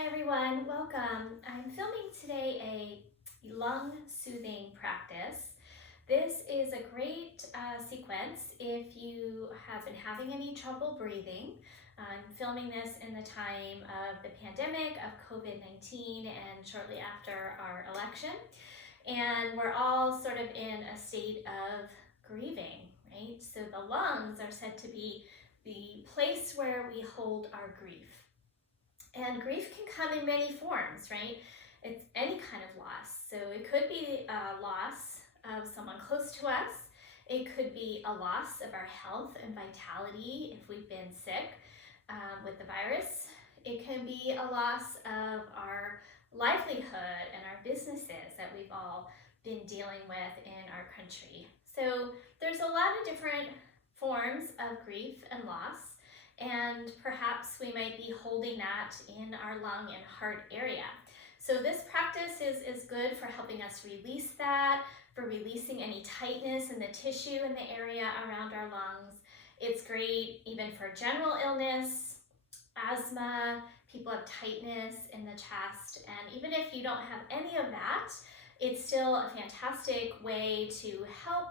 Hi everyone, welcome. I'm filming today a lung soothing practice. This is a great sequence if you have been having any trouble breathing. I'm filming this in the time of the pandemic of COVID-19 and shortly after our election. And we're all sort of in a state of grieving, right? So the lungs are said to be the place where we hold our grief. And grief can come in many forms, right? It's any kind of loss. So it could be a loss of someone close to us. It could be a loss of our health and vitality if we've been sick with the virus. It can be a loss of our livelihood and our businesses that we've all been dealing with in our country. So there's a lot of different forms of grief and loss. And perhaps we might be holding that in our lung and heart area. So this practice is good for helping us release that, for releasing any tightness in the tissue in the area around our lungs. It's great even for general illness, asthma, people have tightness in the chest, and even if you don't have any of that, it's still a fantastic way to help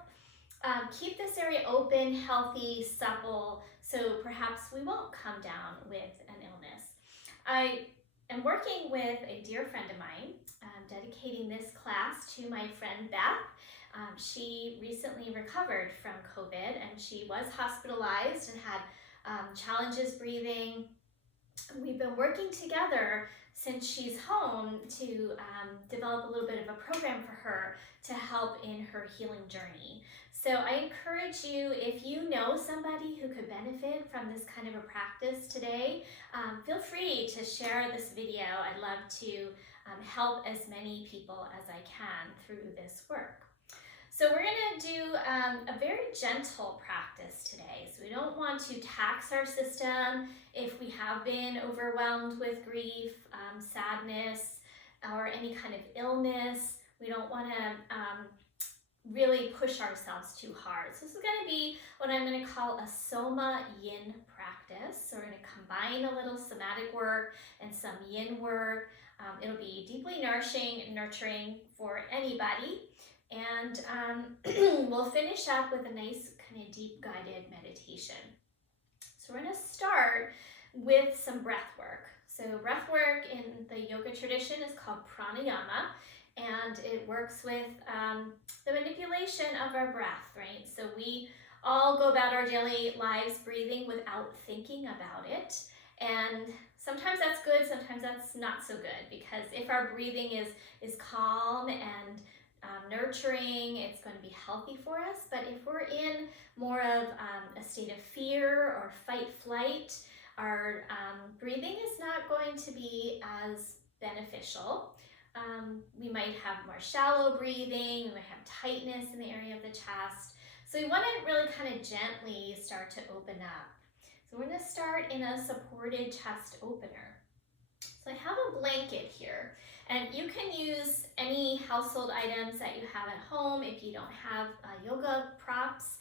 keep this area open, healthy, supple, so perhaps we won't come down with an illness. I am working with a dear friend of mine, dedicating this class to my friend Beth. She recently recovered from COVID and she was hospitalized and had challenges breathing. We've been working together since she's home to develop a little bit of a program for her to help in her healing journey. So I encourage you, if you know somebody who could benefit from this kind of a practice today, feel free to share this video. I'd love to help as many people as I can through this work. So we're going to do a very gentle practice today. So we don't want to tax our system if we have been overwhelmed with grief, sadness, or any kind of illness. We don't want to really push ourselves too hard. So this is going to be what I'm going to call a soma-yin practice. So we're going to combine a little somatic work and some yin work. It'll be deeply nourishing and nurturing for anybody. And we'll finish up with a nice kind of deep guided meditation. So we're going to start with some breath work. So breath work in the yoga tradition is called pranayama, and it works with the manipulation of our breath, right? So we all go about our daily lives breathing without thinking about it. And sometimes that's good, sometimes that's not so good, because if our breathing is calm and nurturing, it's going to be healthy for us. But if we're in more of a state of fear or fight flight, our breathing is not going to be as beneficial. We might have more shallow breathing, we might have tightness in the area of the chest. So we want to really kind of gently start to open up. So we're going to start in a supported chest opener. So I have a blanket here, and you can use any household items that you have at home if you don't have yoga props.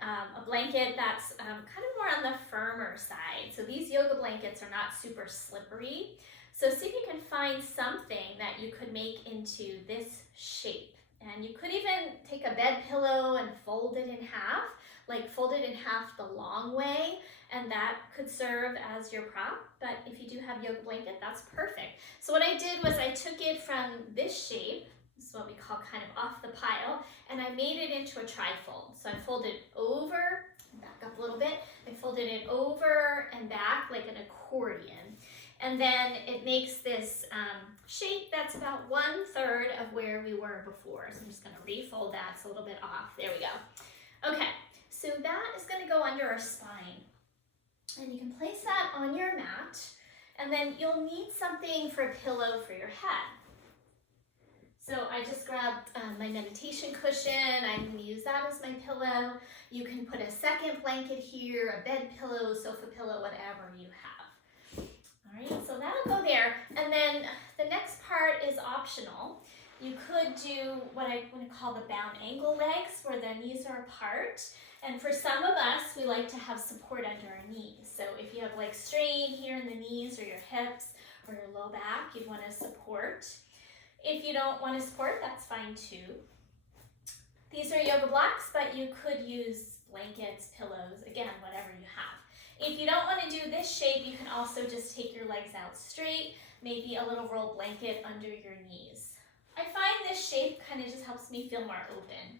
A blanket that's kind of more on the firmer side. So these yoga blankets are not super slippery. So see if you can find something that you could make into this shape. And you could even take a bed pillow and fold it in half, like fold it in half the long way, and that could serve as your prop. But if you do have yoga blanket, that's perfect. So what I did was I took it from this shape, this is what we call kind of off the pile, and I made it into a trifold. So I folded over, back up a little bit, I folded it over and back like an accordion. And then it makes this shape that's about 1/3 of where we were before. So I'm just going to refold that. It's a little bit off. There we go. Okay, so that is going to go under our spine. And you can place that on your mat. And then you'll need something for a pillow for your head. So I just grabbed my meditation cushion. I'm going to use that as my pillow. You can put a second blanket here, a bed pillow, sofa pillow, whatever you have. All right, so that'll go there. And then the next part is optional. You could do what I want to call the bound ankle legs, where the knees are apart. And for some of us, we like to have support under our knees. So if you have like strain here in the knees or your hips, or your low back, you'd want to support. If you don't want to support, that's fine too. These are yoga blocks, but you could use blankets, pillows, again, whatever you have. If you don't want to do this shape, you can also just take your legs out straight, maybe a little roll blanket under your knees. I find this shape kind of just helps me feel more open.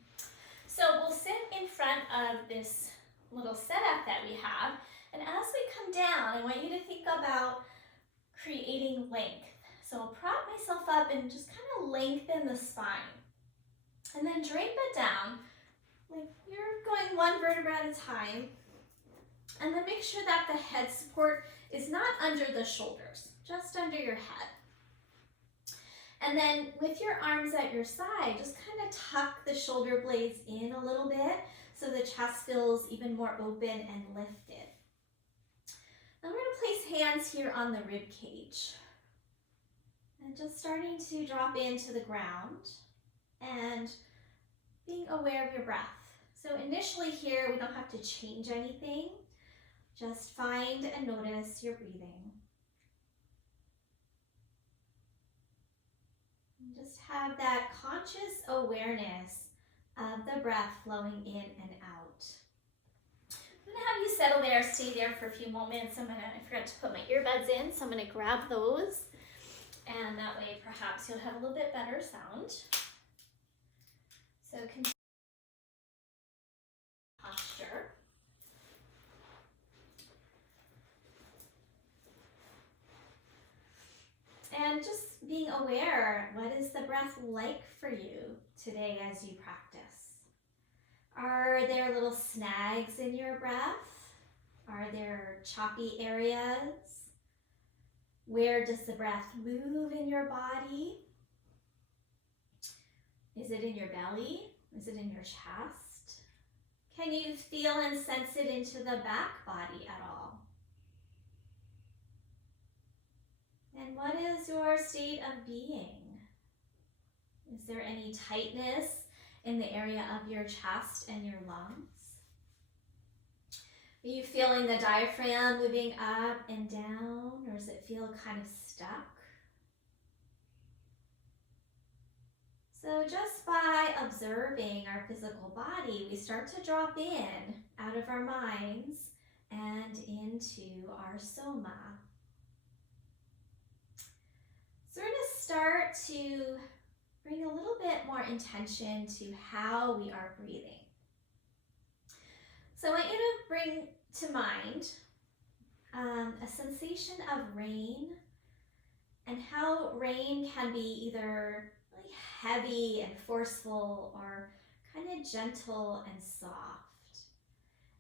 So we'll sit in front of this little setup that we have, and as we come down, I want you to think about creating length. So I'll prop myself up and just kind of lengthen the spine. And then drape it down, like you're going one vertebra at a time. And then make sure that the head support is not under the shoulders, just under your head. And then with your arms at your side, just kind of tuck the shoulder blades in a little bit so the chest feels even more open and lifted. Now we're going to place hands here on the rib cage. And just starting to drop into the ground and being aware of your breath. So initially here, we don't have to change anything. Just find and notice your breathing. And just have that conscious awareness of the breath flowing in and out. I'm gonna have you settle there, stay there for a few moments. I forgot to put my earbuds in, so I'm gonna grab those. And that way, perhaps you'll have a little bit better sound. So continue posture. And just being aware, what is the breath like for you today as you practice? Are there little snags in your breath? Are there choppy areas? Where does the breath move in your body? Is it in your belly? Is it in your chest? Can you feel and sense it into the back body at all? And what is your state of being? Is there any tightness in the area of your chest and your lungs? Are you feeling the diaphragm moving up and down, or does it feel kind of stuck? So just by observing our physical body, we start to drop in out of our minds and into our soma. So we're going to start to bring a little bit more intention to how we are breathing. So I want you to bring to mind a sensation of rain and how rain can be either really heavy and forceful or kind of gentle and soft.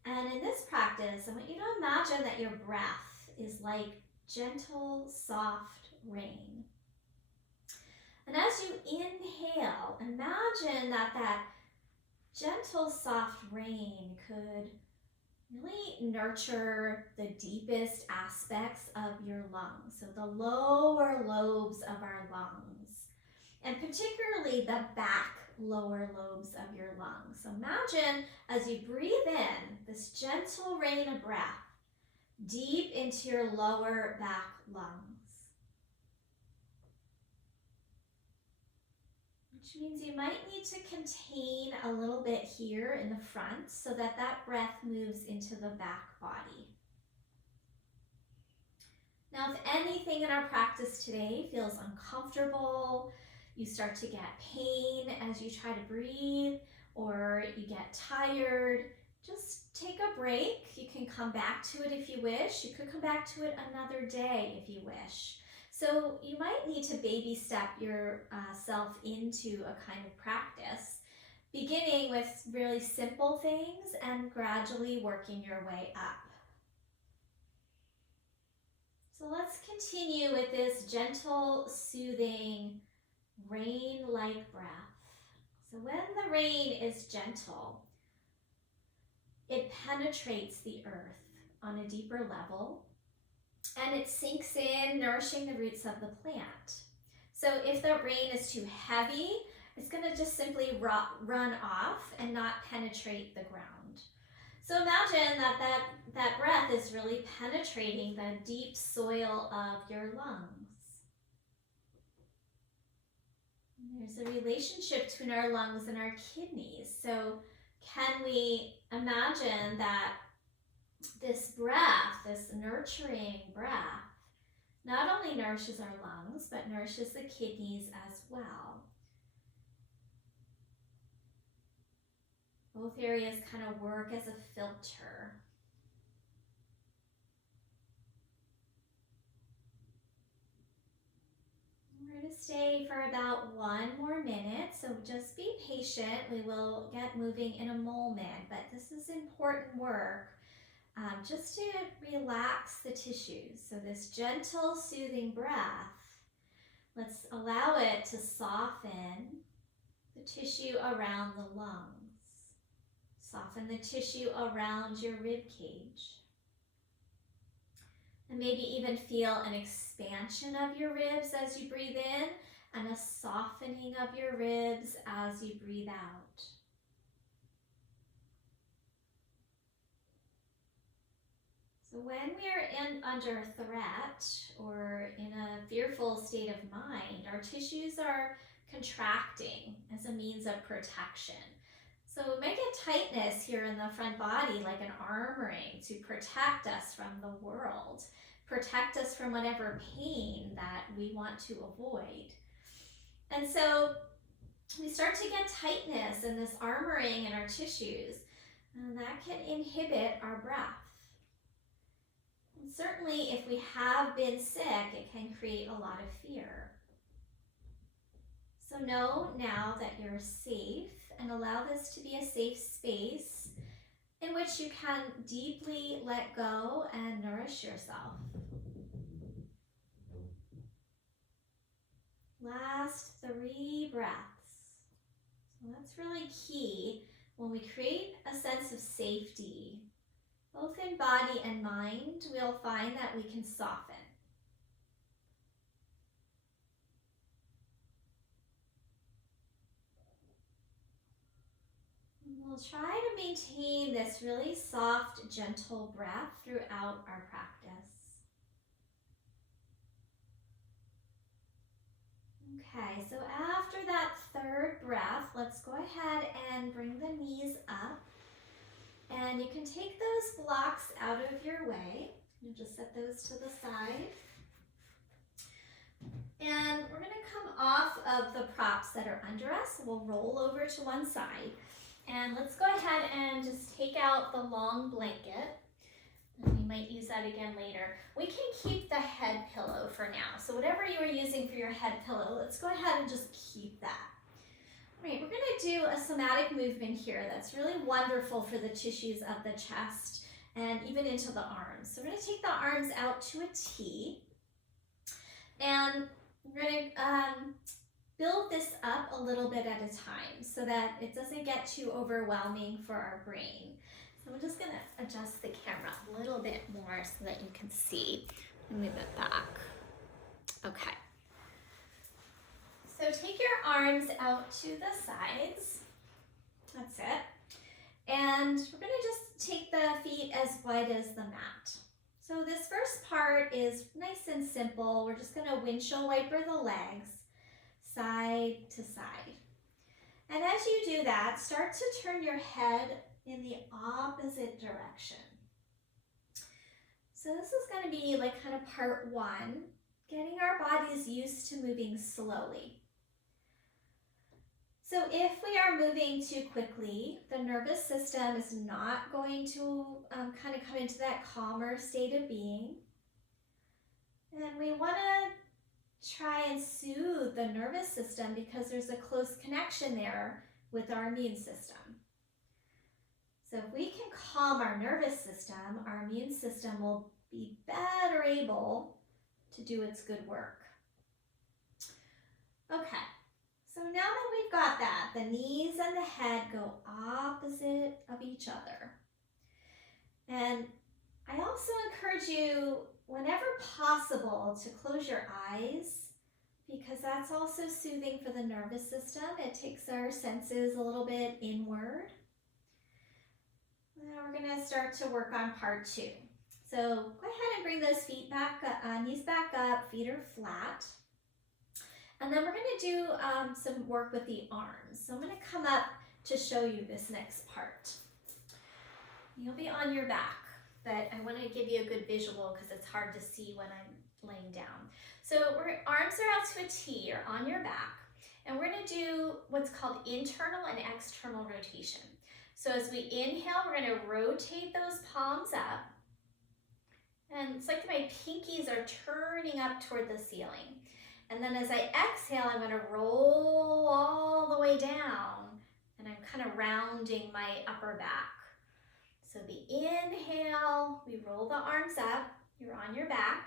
And in this practice, I want you to imagine that your breath is like gentle, soft rain. And as you inhale, imagine that gentle, soft rain could really nurture the deepest aspects of your lungs, so the lower lobes of our lungs, and particularly the back lower lobes of your lungs. So imagine as you breathe in this gentle rain of breath deep into your lower back lungs. Which means you might need to contain a little bit here in the front so that that breath moves into the back body. Now, if anything in our practice today feels uncomfortable, you start to get pain as you try to breathe, or you get tired, just take a break. You can come back to it if you wish. You could come back to it another day if you wish. So you might need to baby step yourself into a kind of practice, beginning with really simple things and gradually working your way up. So let's continue with this gentle, soothing, rain-like breath. So when the rain is gentle, it penetrates the earth on a deeper level, and it sinks in, nourishing the roots of the plant. So if the rain is too heavy, it's going to just simply run off and not penetrate the ground. So imagine that breath is really penetrating the deep soil of your lungs. There's a relationship between our lungs and our kidneys. So can we imagine that this breath, this nurturing breath, not only nourishes our lungs, but nourishes the kidneys as well. Both areas kind of work as a filter. We're going to stay for about 1 more minute, so just be patient. We will get moving in a moment, but this is important work just to relax the tissues. So this gentle, soothing breath, let's allow it to soften the tissue around the lungs. Soften the tissue around your rib cage. And maybe even feel an expansion of your ribs as you breathe in and a softening of your ribs as you breathe out. So when we are under threat or in a fearful state of mind, our tissues are contracting as a means of protection. So we might get tightness here in the front body, like an armoring to protect us from the world, protect us from whatever pain that we want to avoid. And so we start to get tightness in this armoring in our tissues, and that can inhibit our breath. And certainly if we have been sick, it can create a lot of fear. So know now that you're safe, and allow this to be a safe space in which you can deeply let go and nourish yourself. Last 3 breaths. So that's really key when we create a sense of safety, both in body and mind. We'll find that we can soften. We'll try to maintain this really soft, gentle breath throughout our practice. Okay, so after that 3rd breath, let's go ahead and bring the knees up. And you can take those blocks out of your way. You just set those to the side. And we're going to come off of the props that are under us. We'll roll over to one side. And let's go ahead and just take out the long blanket. And we might use that again later. We can keep the head pillow for now. So whatever you are using for your head pillow, let's go ahead and just keep that. All right, we're going to do a somatic movement here that's really wonderful for the tissues of the chest and even into the arms. So we're going to take the arms out to a T. And we're going to build this up a little bit at a time so that it doesn't get too overwhelming for our brain. So we're just going to adjust the camera a little bit more so that you can see and move it back. Okay. So take your arms out to the sides. That's it. And we're going to just take the feet as wide as the mat. So this first part is nice and simple. We're just going to windshield wiper the legs side to side. And as you do that, start to turn your head in the opposite direction. So this is going to be like kind of part 1, getting our bodies used to moving slowly. So if we are moving too quickly, the nervous system is not going to kind of come into that calmer state of being. And we want to try and soothe the nervous system because there's a close connection there with our immune system. So if we can calm our nervous system, our immune system will be better able to do its good work. Okay, so now that we've got that, the knees and the head go opposite of each other. And I also encourage you, whenever possible, to close your eyes because that's also soothing for the nervous system. It takes our senses a little bit inward. Now we're going to start to work on part 2. So go ahead and bring those feet back, knees back up, feet are flat. And then we're going to do some work with the arms. So I'm going to come up to show you this next part. You'll be on your back, but I want to give you a good visual because it's hard to see when I'm laying down. So arms are out to a T, you're on your back, and we're going to do what's called internal and external rotation. So as we inhale, we're going to rotate those palms up, and it's like my pinkies are turning up toward the ceiling. And then as I exhale, I'm going to roll all the way down, and I'm kind of rounding my upper back. So the inhale, we roll the arms up, you're on your back.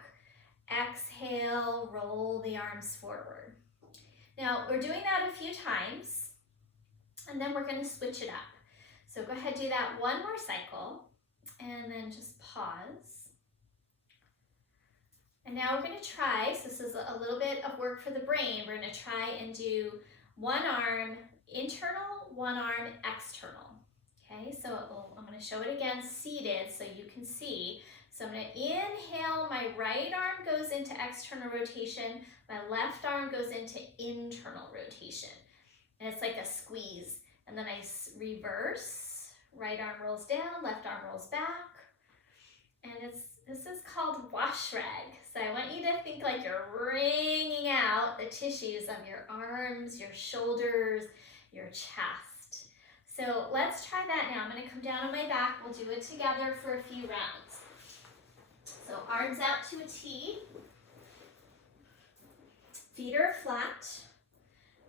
Exhale, roll the arms forward. Now we're doing that a few times, and then we're going to switch it up. So go ahead, do that one more cycle, and then just pause. And now we're going to try, so this is a little bit of work for the brain, we're going to try and do one arm internal, one arm external. Okay, so I'm going to show it again seated so you can see. So I'm going to inhale, my right arm goes into external rotation, my left arm goes into internal rotation. And it's like a squeeze. And then I reverse, right arm rolls down, left arm rolls back. And this is called wash rag. So I want you to think like you're wringing out the tissues of your arms, your shoulders, your chest. So let's try that now. I'm going to come down on my back. We'll do it together for a few rounds. So arms out to a T. Feet are flat.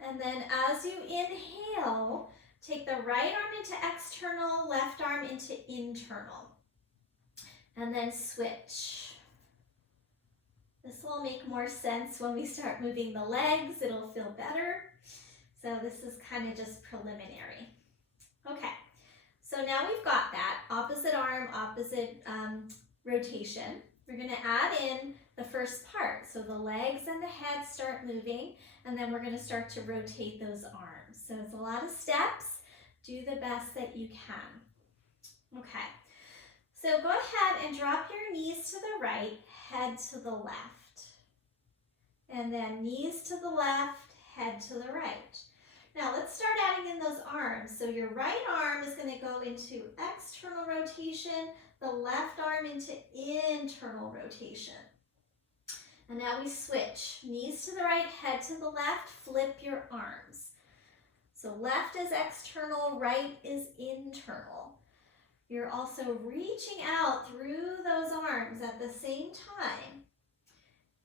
And then as you inhale, take the right arm into external, left arm into internal. And then switch. This will make more sense when we start moving the legs. It'll feel better. So this is kind of just preliminary. Okay, so now we've got that opposite arm, opposite rotation. We're going to add in the first part. So the legs and the head start moving, and then we're going to start to rotate those arms. So it's a lot of steps. Do the best that you can. Okay, so go ahead and drop your knees to the right, head to the left. And then knees to the left, head to the right. Now let's start adding in those arms. So your right arm is going to go into external rotation, the left arm into internal rotation. And now we switch. Knees to the right, head to the left, flip your arms. So left is external, right is internal. You're also reaching out through those arms at the same time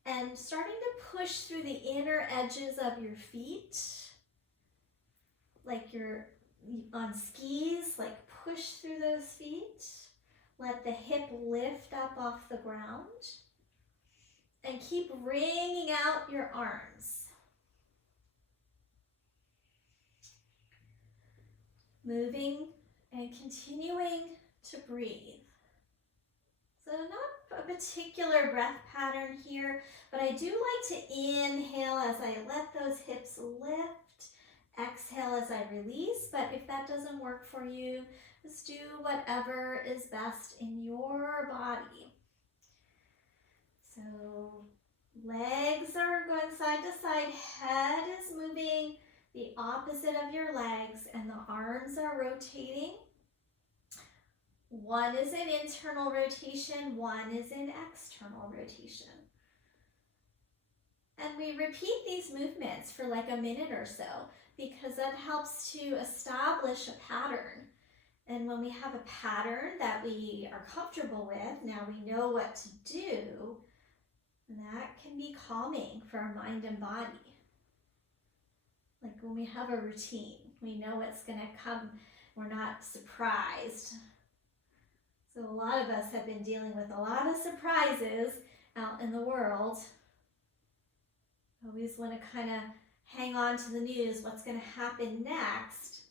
and starting to push through the inner edges of your feet. Like you're on skis, like push through those feet. Let the hip lift up off the ground. And keep wringing out your arms. Moving and continuing to breathe. So not a particular breath pattern here, but I do like to inhale as I let those hips lift. Exhale as I release, but if that doesn't work for you, just do whatever is best in your body. So legs are going side to side, head is moving the opposite of your legs, and the arms are rotating. One is in internal rotation, one is in external rotation. And we repeat these movements for like a minute or so, because that helps to establish a pattern. And when we have a pattern that we are comfortable with, now we know what to do, that can be calming for our mind and body. Like when we have a routine, we know what's going to come, we're not surprised. So a lot of us have been dealing with a lot of surprises out in the world. Always want to kind of hang on to the news, what's going to happen next.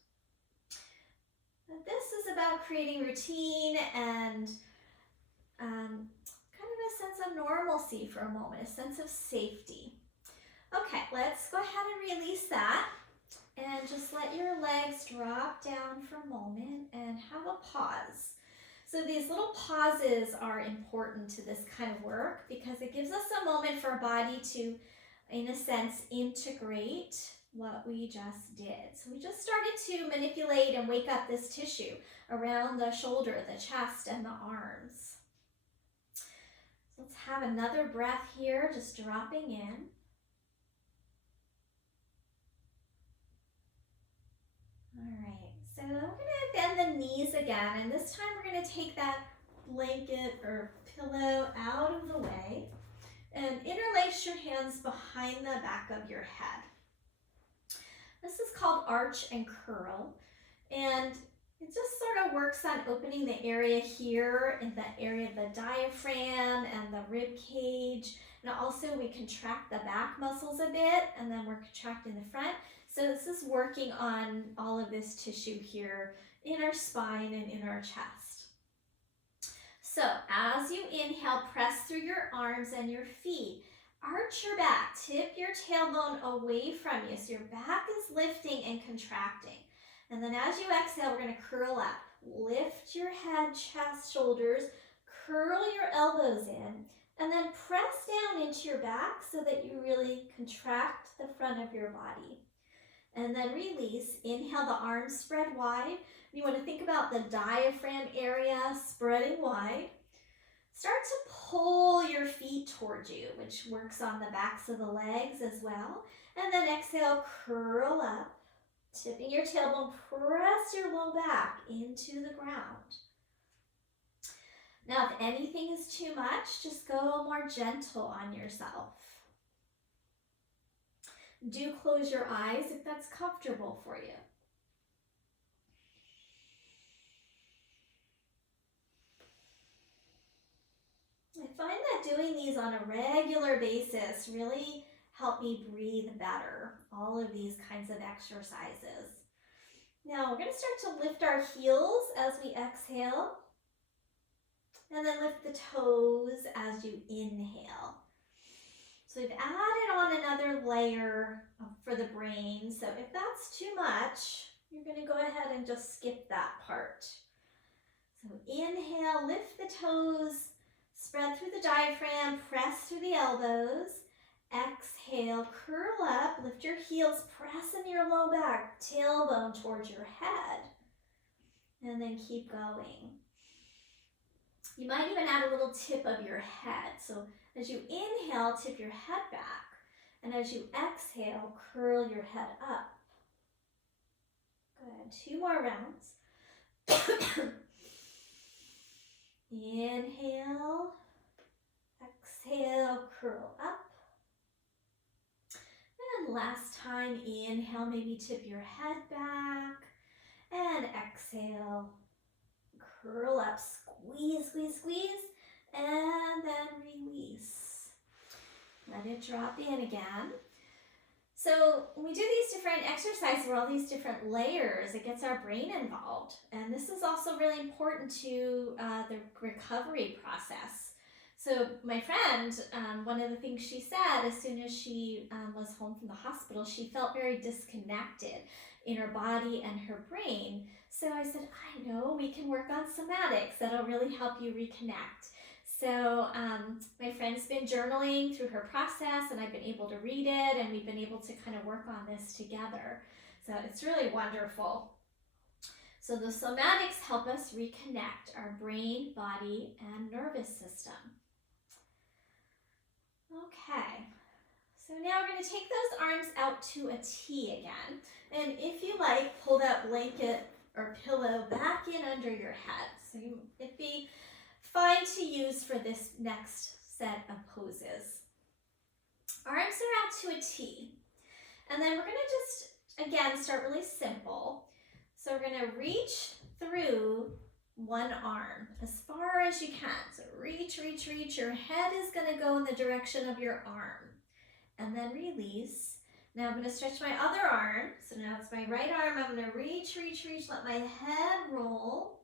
But this is about creating routine and kind of a sense of normalcy for a moment, a sense of safety. Okay, let's go ahead and release that and just let your legs drop down for a moment and have a pause. So these little pauses are important to this kind of work because it gives us a moment for our body to in a sense, integrate what we just did. So we just started to manipulate and wake up this tissue around the shoulder, the chest, and the arms. So let's have another breath here, just dropping in. All right, so we're going to bend the knees again, and this time we're going to take that blanket or pillow out of the way and interlace your hands behind the back of your head. This is called arch and curl, and it just sort of works on opening the area here in the area of the diaphragm and the rib cage. And also we contract the back muscles a bit, and then we're contracting the front. So this is working on all of this tissue here in our spine and in our chest. So as you inhale, press through your arms and your feet. Arch your back, tip your tailbone away from you so your back is lifting and contracting. And then as you exhale, we're going to curl up. Lift your head, chest, shoulders, curl your elbows in, and then press down into your back so that you really contract the front of your body. And then release. Inhale, the arms spread wide. You want to think about the diaphragm area spreading wide. Start to pull your feet towards you, which works on the backs of the legs as well. And then exhale, curl up, tipping your tailbone, press your low back into the ground. Now, if anything is too much, just go more gentle on yourself. Do close your eyes if that's comfortable for you. I find that doing these on a regular basis really help me breathe better, all of these kinds of exercises. Now we're going to start to lift our heels as we exhale, and then lift the toes as you inhale. So we've added on another layer for the brain, so if that's too much, you're going to go ahead and just skip that part. So inhale, lift the toes, spread through the diaphragm, press through the elbows. Exhale, curl up, lift your heels, press in your low back, tailbone towards your head. And then keep going. You might even add a little tip of your head. So as you inhale, tip your head back. And as you exhale, curl your head up. Good. 2 more rounds. Inhale, exhale, curl up. And last time, inhale, maybe tip your head back. And exhale, curl up, squeeze, squeeze, squeeze. And then release. Let it drop in again. So when we do these different exercises where all these different layers, it gets our brain involved. And this is also really important to the recovery process. So my friend, one of the things she said as soon as she was home from the hospital, she felt very disconnected in her body and her brain. So I said, I know, we can work on somatics that'll really help you reconnect. So my friend's been journaling through her process, and I've been able to read it, and we've been able to kind of work on this together. So it's really wonderful. So the somatics help us reconnect our brain, body, and nervous system. Okay, so now we're going to take those arms out to a T again. And if you like, pull that blanket or pillow back in under your head. So it'd be fine to use for this next set of poses. Arms are out to a T. And then we're going to just, again, start really simple. So we're going to reach through one arm as far as you can. So reach, reach, reach. Your head is going to go in the direction of your arm. And then release. Now I'm going to stretch my other arm. So now it's my right arm. I'm going to reach, reach, reach. Let my head roll.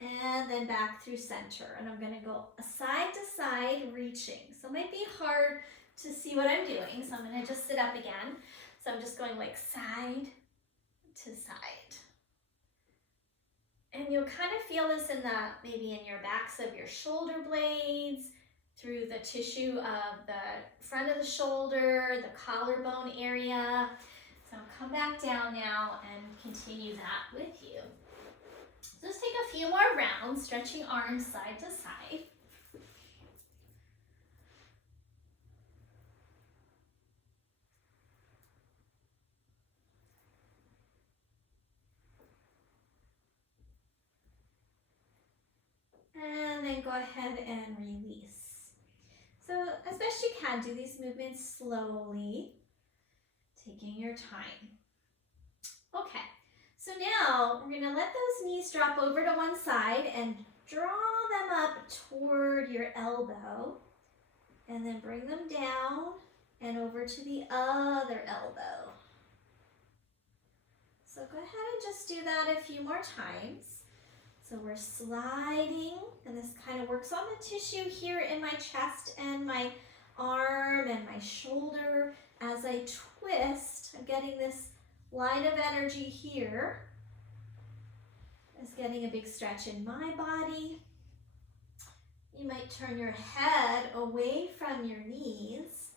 And then back through center. And I'm going to go side to side reaching. So it might be hard to see what I'm doing. So I'm going to just sit up again. So I'm just going like side to side. And you'll kind of feel this in maybe in your backs of your shoulder blades, through the tissue of the front of the shoulder, the collarbone area. So come back down now and continue that with you. Just take a few more rounds, stretching arms side to side. And then go ahead and release. So as best you can, do these movements slowly, taking your time. Okay, so now we're gonna let those knees drop over to one side and draw them up toward your elbow, and then bring them down and over to the other elbow. So go ahead and just do that a few more times. So we're sliding, and this kind of works on the tissue here in my chest and my arm and my shoulder. As I twist, I'm getting this line of energy here. It's getting a big stretch in my body. You might turn your head away from your knees,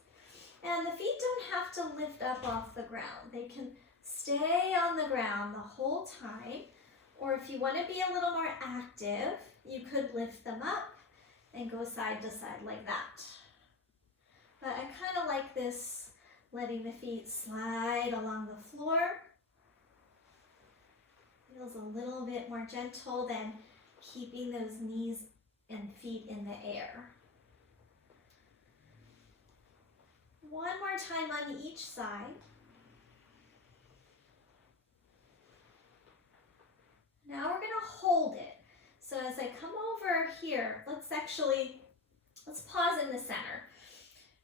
and the feet don't have to lift up off the ground. They can stay on the ground the whole time. Or if you want to be a little more active, you could lift them up and go side to side like that. But I kind of like this, letting the feet slide along the floor. Feels a little bit more gentle than keeping those knees and feet in the air. One more time on each side. Now we're gonna hold it. So as I come over here, let's pause in the center.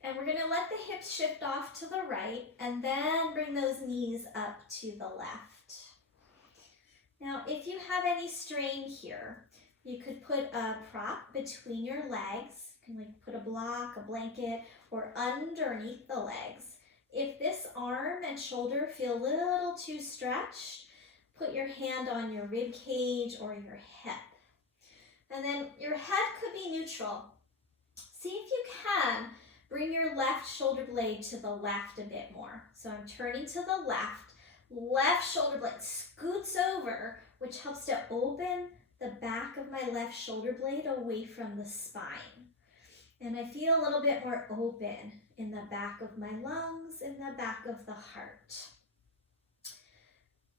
And we're gonna let the hips shift off to the right and then bring those knees up to the left. Now, if you have any strain here, you could put a prop between your legs. You can put a block, a blanket, or underneath the legs. If this arm and shoulder feel a little too stretched, put your hand on your rib cage or your hip. And then your head could be neutral. See if you can bring your left shoulder blade to the left a bit more. So I'm turning to the left. Left shoulder blade scoots over, which helps to open the back of my left shoulder blade away from the spine. And I feel a little bit more open in the back of my lungs, in the back of the heart.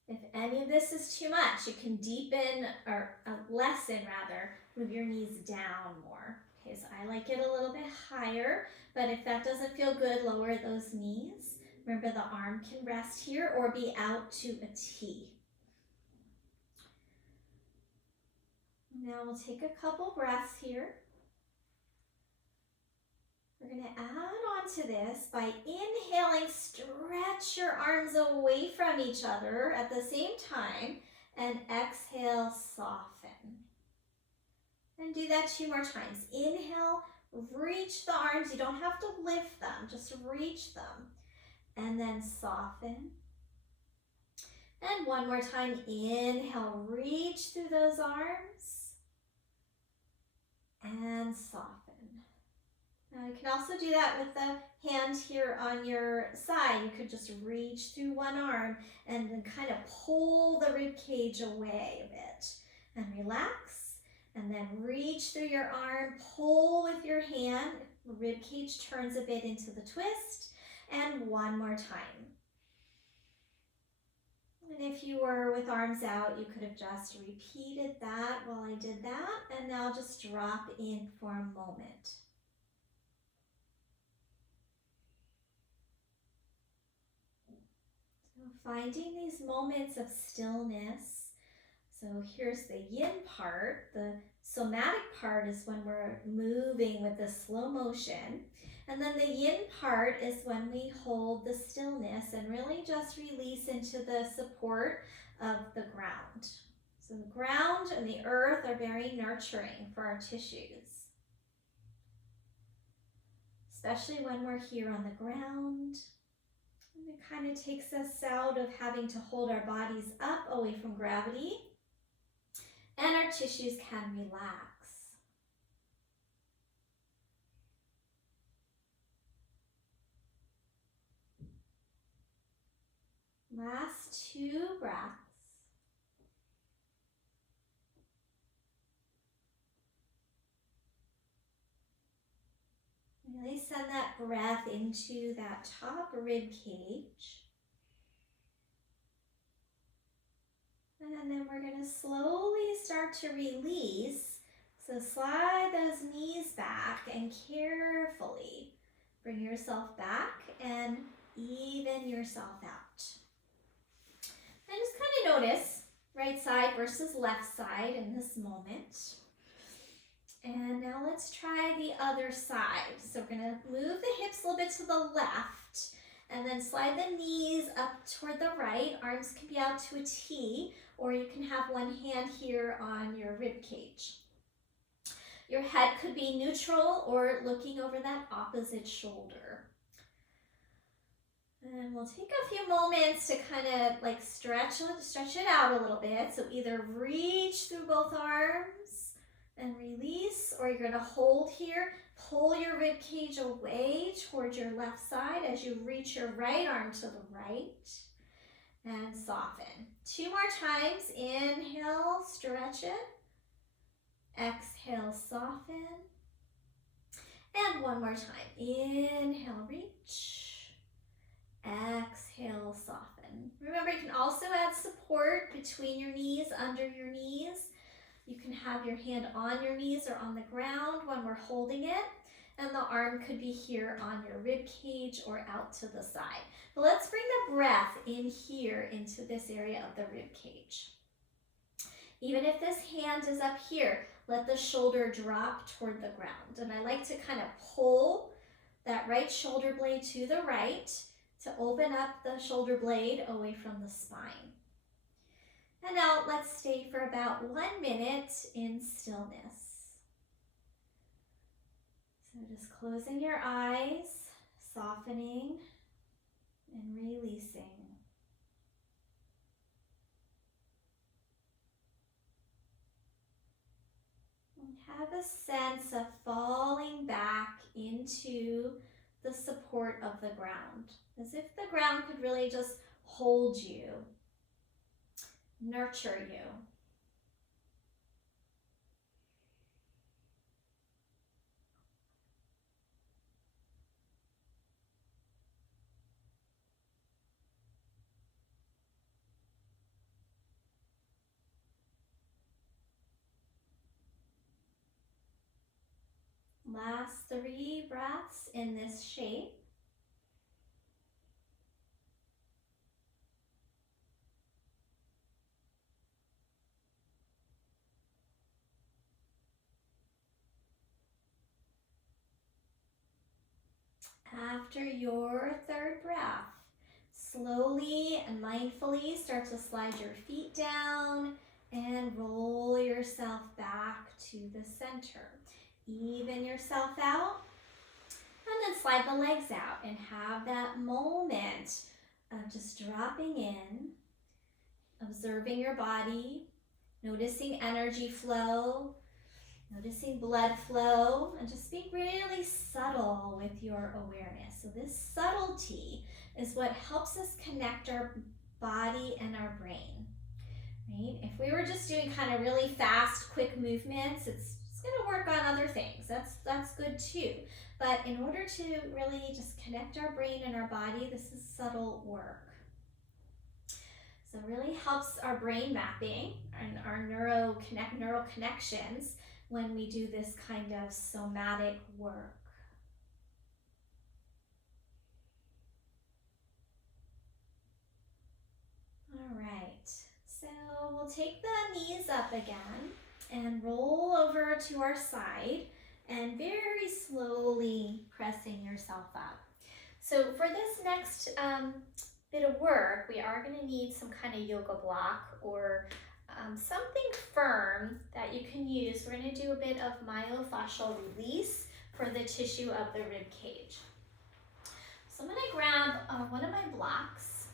If any of this is too much, you can deepen, or lessen rather, move your knees down more. Okay, so I like it a little bit higher, but if that doesn't feel good, lower those knees. Remember, the arm can rest here or be out to a T. Now we'll take a couple breaths here. We're going to add on to this by inhaling, stretch your arms away from each other at the same time, and exhale, soften. And do that 2 more times. Inhale, reach the arms. You don't have to lift them, just reach them. And then soften. And 1 more time, inhale, reach through those arms, and soften. Now you can also do that with the hand here on your side. You could just reach through one arm and then kind of pull the rib cage away a bit. And relax, and then reach through your arm, pull with your hand. The rib cage turns a bit into the twist. And 1 more time. And if you were with arms out, you could have just repeated that while I did that. And now just drop in for a moment. Finding these moments of stillness. So here's the yin part. The somatic part is when we're moving with the slow motion. And then the yin part is when we hold the stillness and really just release into the support of the ground. So the ground and the earth are very nurturing for our tissues. Especially when we're here on the ground. And it kind of takes us out of having to hold our bodies up away from gravity, and our tissues can relax. Last 2 breaths. Really send that breath into that top rib cage. And then we're going to slowly start to release. So slide those knees back and carefully bring yourself back and even yourself out. And just kind of notice right side versus left side in this moment. And now let's try the other side. So we're going to move the hips a little bit to the left and then slide the knees up toward the right. Arms can be out to a T, or you can have one hand here on your rib cage. Your head could be neutral or looking over that opposite shoulder. And we'll take a few moments to kind of like stretch it out a little bit. So either reach through both arms and release, or you're going to hold here. Pull your rib cage away towards your left side as you reach your right arm to the right. And soften. 2 more times. Inhale, stretch it. Exhale, soften. And 1 more time. Inhale, reach. Exhale, soften. Remember, you can also add support between your knees, under your knees. You can have your hand on your knees or on the ground when we're holding it. And the arm could be here on your rib cage or out to the side. But let's bring the breath in here into this area of the rib cage. Even if this hand is up here, let the shoulder drop toward the ground. And I like to kind of pull that right shoulder blade to the right to open up the shoulder blade away from the spine. And now let's stay for about 1 minute in stillness. So just closing your eyes, softening and releasing. And have a sense of falling back into the support of the ground, as if the ground could really just hold you, nurture you. Last 3 breaths in this shape. After your 3rd breath, slowly and mindfully start to slide your feet down and roll yourself back to the center. Even yourself out, and then slide the legs out and have that moment of just dropping in, observing your body, noticing energy flow, noticing blood flow, and just being really subtle with your awareness. So this subtlety is what helps us connect our body and our brain, right? If we were just doing kind of really fast, quick movements, it's going to work on other things. That's good too. But in order to really just connect our brain and our body, this is subtle work. So it really helps our brain mapping and our neural connections when we do this kind of somatic work. All right, so we'll take the knees up again and roll over to our side and very slowly pressing yourself up. So for this next bit of work, we are going to need some kind of yoga block or something firm that you can use. We're going to do a bit of myofascial release for the tissue of the rib cage. So I'm going to grab one of my blocks,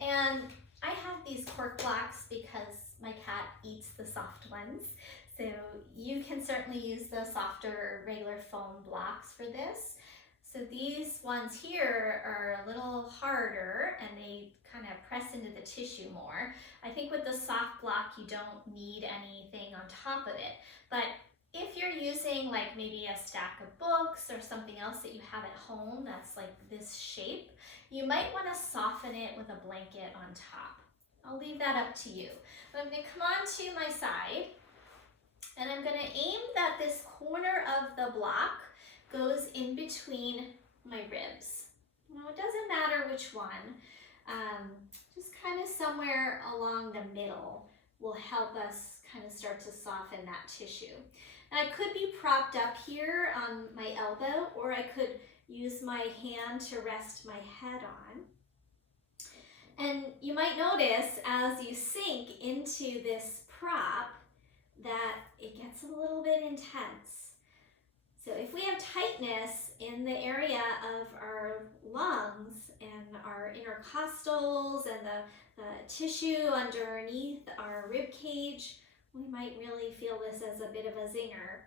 and I have these cork blocks because my cat eats the soft ones. So you can certainly use the softer regular foam blocks for this. So these ones here are a little harder and they kind of press into the tissue more. I think with the soft block, you don't need anything on top of it. But if you're using like maybe a stack of books or something else that you have at home that's like this shape, you might want to soften it with a blanket on top. I'll leave that up to you. But I'm going to come on to my side and I'm going to aim that this corner of the block goes in between my ribs. Now it doesn't matter which one, just kind of somewhere along the middle will help us kind of start to soften that tissue. And I could be propped up here on my elbow, or I could use my hand to rest my head on. And you might notice as you sink into this prop that it gets a little bit intense. So if we have tightness in the area of our lungs and our intercostals and the tissue underneath our rib cage, we might really feel this as a bit of a zinger.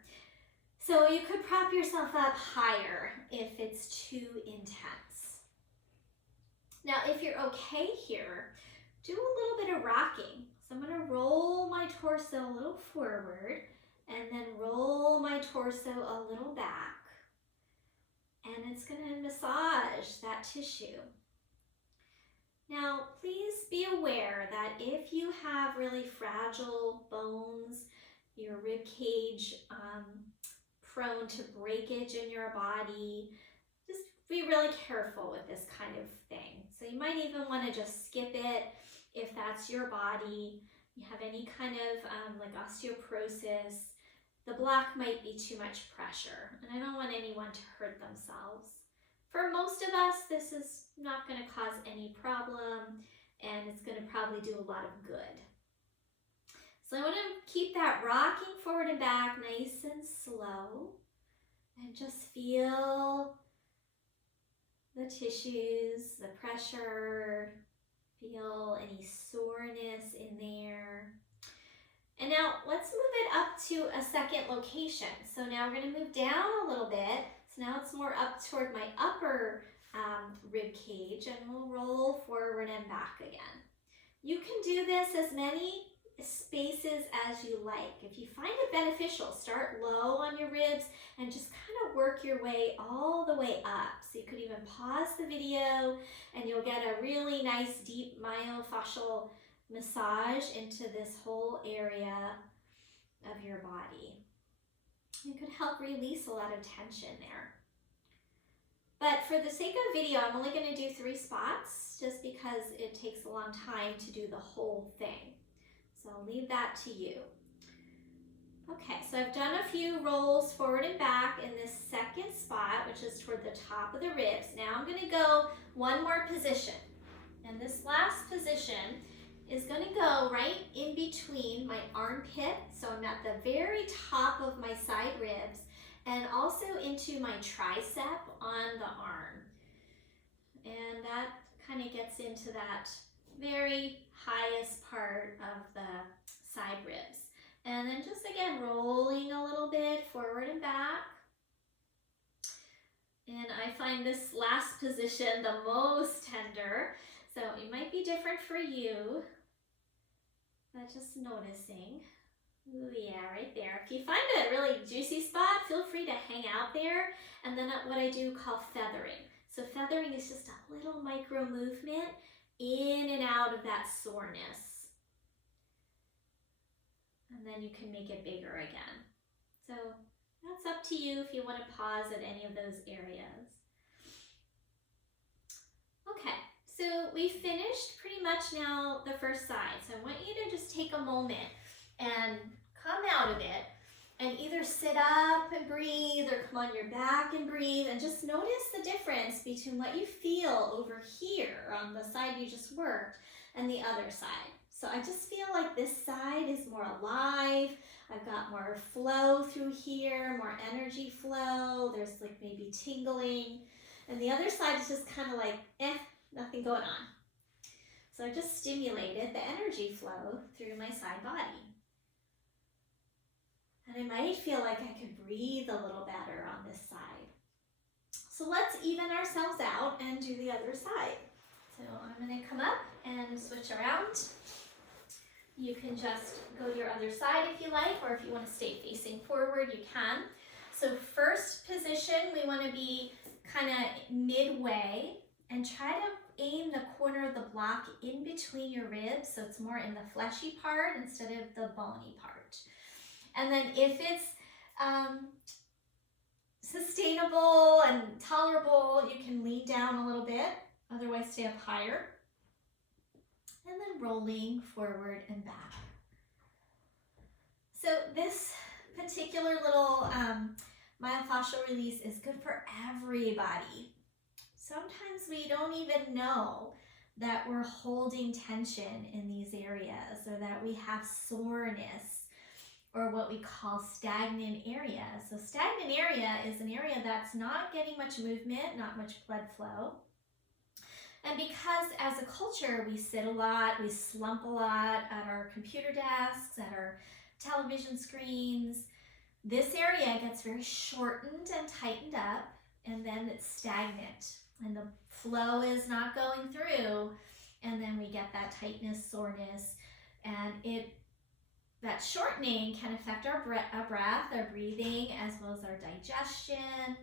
So you could prop yourself up higher if it's too intense. Now, if you're okay here, do a little bit of rocking. So I'm going to roll my torso a little forward and then roll my torso a little back. And it's going to massage that tissue. Now, please be aware that if you have really fragile bones, your rib cage prone to breakage in your body, just be really careful with this kind of thing. So you might even want to just skip it if that's your body. You have any kind of like osteoporosis, the block might be too much pressure, and I don't want anyone to hurt themselves. For most of us, this is not going to cause any problem, and it's going to probably do a lot of good. So I want to keep that rocking forward and back nice and slow, and just feel the tissues, the pressure, feel any soreness in there. And now let's move it up to a second location. So now we're going to move down a little bit. So now it's more up toward my upper rib cage, and we'll roll forward and back again. You can do this as many spaces as you like. If you find it beneficial, start low on your ribs and just kind of work your way all the way up. So you could even pause the video and you'll get a really nice deep myofascial massage into this whole area of your body. It could help release a lot of tension there. But for the sake of video, I'm only going to do 3 spots just because it takes a long time to do the whole thing. So I'll leave that to you. Okay, so I've done a few rolls forward and back in this second spot, which is toward the top of the ribs. Now I'm going to go one more position. And this last position is going to go right in between my armpit. So I'm at the very top of my side ribs and also into my tricep on the arm. And that kind of gets into that very highest part of the side ribs. And then just again, rolling a little bit forward and back. And I find this last position the most tender. So it might be different for you, but just noticing. Ooh, yeah, right there. If you find a really juicy spot, feel free to hang out there. And then what I do call feathering. So feathering is just a little micro movement in and out of that soreness. And then you can make it bigger again. So that's up to you if you want to pause at any of those areas. Okay, so we finished pretty much now the first side. So I want you to just take a moment and come out of it and either sit up and breathe or come on your back and breathe, and just notice the difference between what you feel over here on the side you just worked and the other side. So I just feel like this side is more alive. I've got more flow through here, more energy flow. There's like maybe tingling. And the other side is just kind of like, nothing going on. So I just stimulated the energy flow through my side body. And I might feel like I could breathe a little better on this side. So let's even ourselves out and do the other side. So I'm going to come up and switch around. You can just go to your other side if you like, or if you want to stay facing forward, you can. So first position, we want to be kind of midway and try to aim the corner of the block in between your ribs, so it's more in the fleshy part instead of the bony part. And then if it's sustainable and tolerable, you can lean down a little bit, otherwise stay up higher. And then rolling forward and back. So this particular little myofascial release is good for everybody. Sometimes we don't even know that we're holding tension in these areas, or that we have soreness, or what we call stagnant area. So stagnant area is an area that's not getting much movement, not much blood flow. And because as a culture, we sit a lot, we slump a lot at our computer desks, at our television screens, this area gets very shortened and tightened up, and then it's stagnant, and the flow is not going through, and then we get that tightness, soreness, and that shortening can affect our breath, our breathing, as well as our digestion.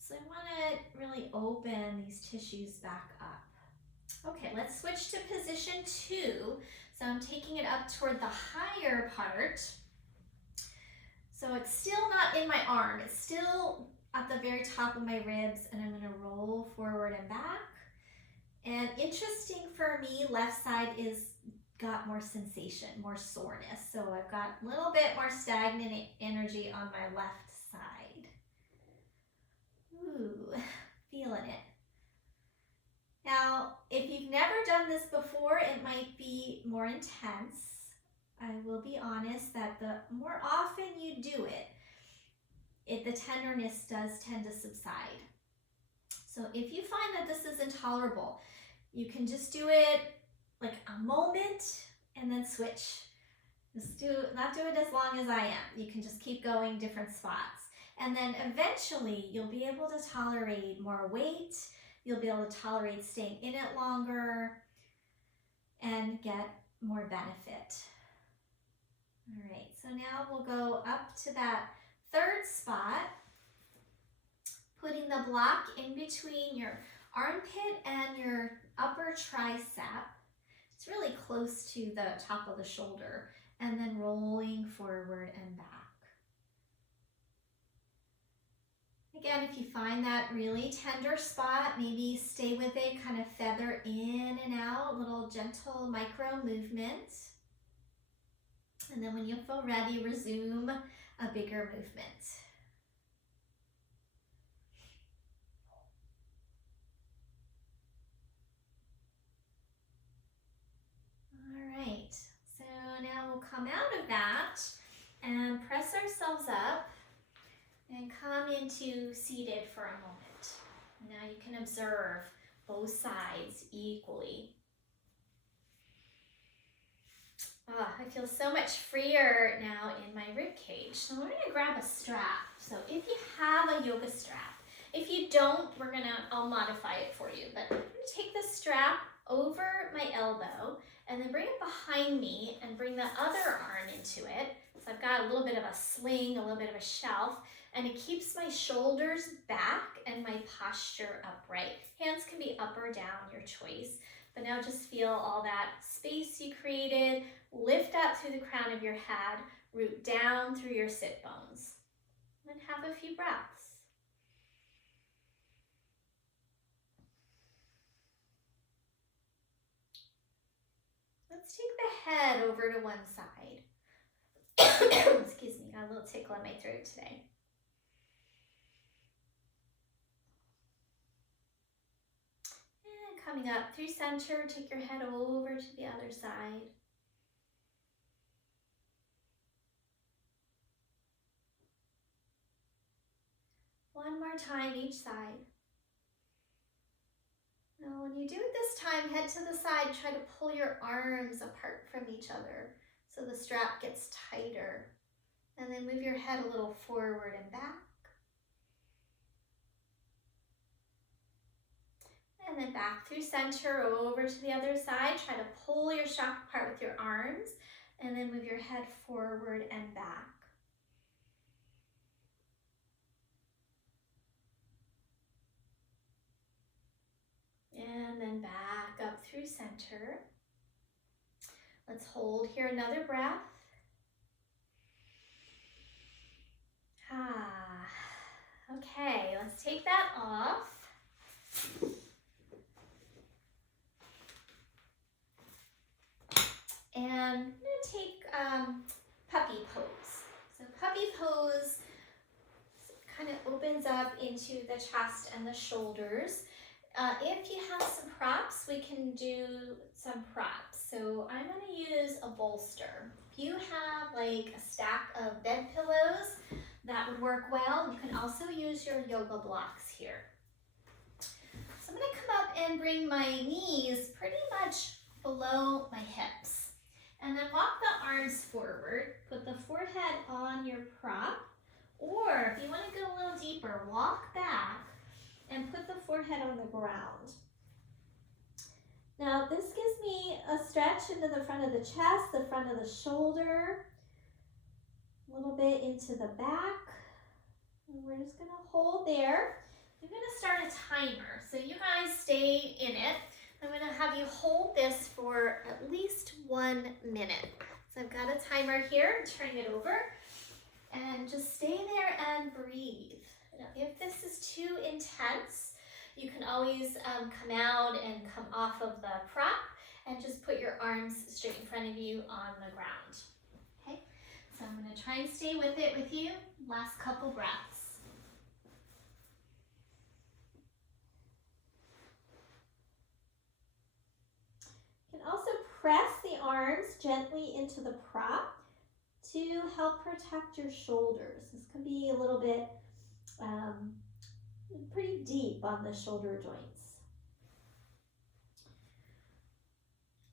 So I want to really open these tissues back up. Okay, let's switch to position 2. So I'm taking it up toward the higher part. So it's still not in my arm. It's still at the very top of my ribs, and I'm going to roll forward and back. And interesting for me, left side is got more sensation, more soreness. So I've got a little bit more stagnant energy on my left side. Ooh, feeling it. Now, if you've never done this before, it might be more intense. I will be honest that the more often you do it, the tenderness does tend to subside. So if you find that this is intolerable, you can just do it like a moment and then switch. Not do it as long as I am. You can just keep going different spots. And then eventually you'll be able to tolerate more weight. You'll be able to tolerate staying in it longer and get more benefit. All right, so now we'll go up to that third spot, putting the block in between your armpit and your upper tricep. It's really close to the top of the shoulder, and then rolling forward and back. Again, if you find that really tender spot, maybe stay with it, kind of feather in and out, little gentle micro movements. And then when you feel ready, resume a bigger movement. All right, so now we'll come out of that and press ourselves up and come into seated for a moment. Now you can observe both sides equally. I feel so much freer now in my rib cage. So we're gonna grab a strap. So if you have a yoga strap, if you don't, I'll modify it for you. But I'm gonna take the strap over my elbow and then bring it behind me and bring the other arm into it. So I've got a little bit of a sling, a little bit of a shelf, and it keeps my shoulders back and my posture upright. Hands can be up or down, your choice. But now just feel all that space you created, lift up through the crown of your head, root down through your sit bones. And have a few breaths. Let's take the head over to one side. Excuse me, got a little tickle in my throat today. And coming up through center, take your head over to the other side. One more time each side. Now when you do it this time, head to the side, try to pull your arms apart from each other so the strap gets tighter. And then move your head a little forward and back. and then back through center, over to the other side. Try to pull your shaft apart with your arms, and then move your head forward and back. And then back up through center. Let's hold here another breath. Okay, let's take that off. And I'm going to take puppy pose. So puppy pose kind of opens up into the chest and the shoulders. If you have some props, we can do some props. So I'm going to use a bolster. If you have like a stack of bed pillows, that would work well. You can also use your yoga blocks here. So I'm going to come up and bring my knees pretty much below my hips. And then walk the arms forward. Put the forehead on your prop. Or if you want to go a little deeper, walk back and put the forehead on the ground. Now this gives me a stretch into the front of the chest, the front of the shoulder, a little bit into the back. And we're just gonna hold there. I'm gonna start a timer, so you guys stay in it. I'm gonna have you hold this for at least 1 minute. So I've got a timer here, turn it over, and just stay there and breathe. Now, if this is too intense, you can always come out and come off of the prop and just put your arms straight in front of you on the ground. Okay, so I'm gonna try and stay with it with you. Last couple breaths. You can also press the arms gently into the prop to help protect your shoulders. This can be a little bit pretty deep on the shoulder joints.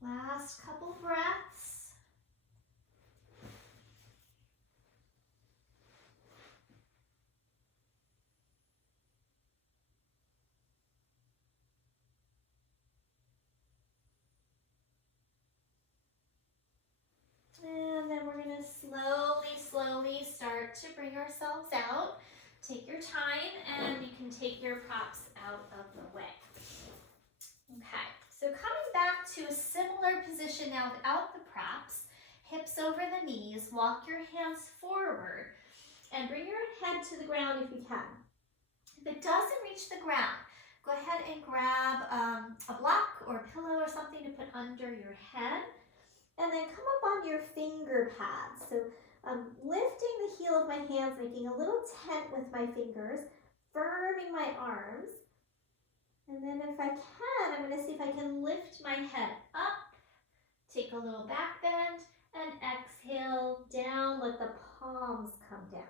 Last couple breaths. And then we're going to slowly start to bring ourselves out. Take your time and you can take your props out of the way. Okay, so coming back to a similar position now without the props, hips over the knees, walk your hands forward and bring your head to the ground if you can. If it doesn't reach the ground, go ahead and grab a block or a pillow or something to put under your head. And then come up on your finger pads. So lifting the heel of my hands, making a little tent with my fingers, firming my arms. And then if I can, I'm going to see if I can lift my head up, take a little back bend, and exhale down, let the palms come down.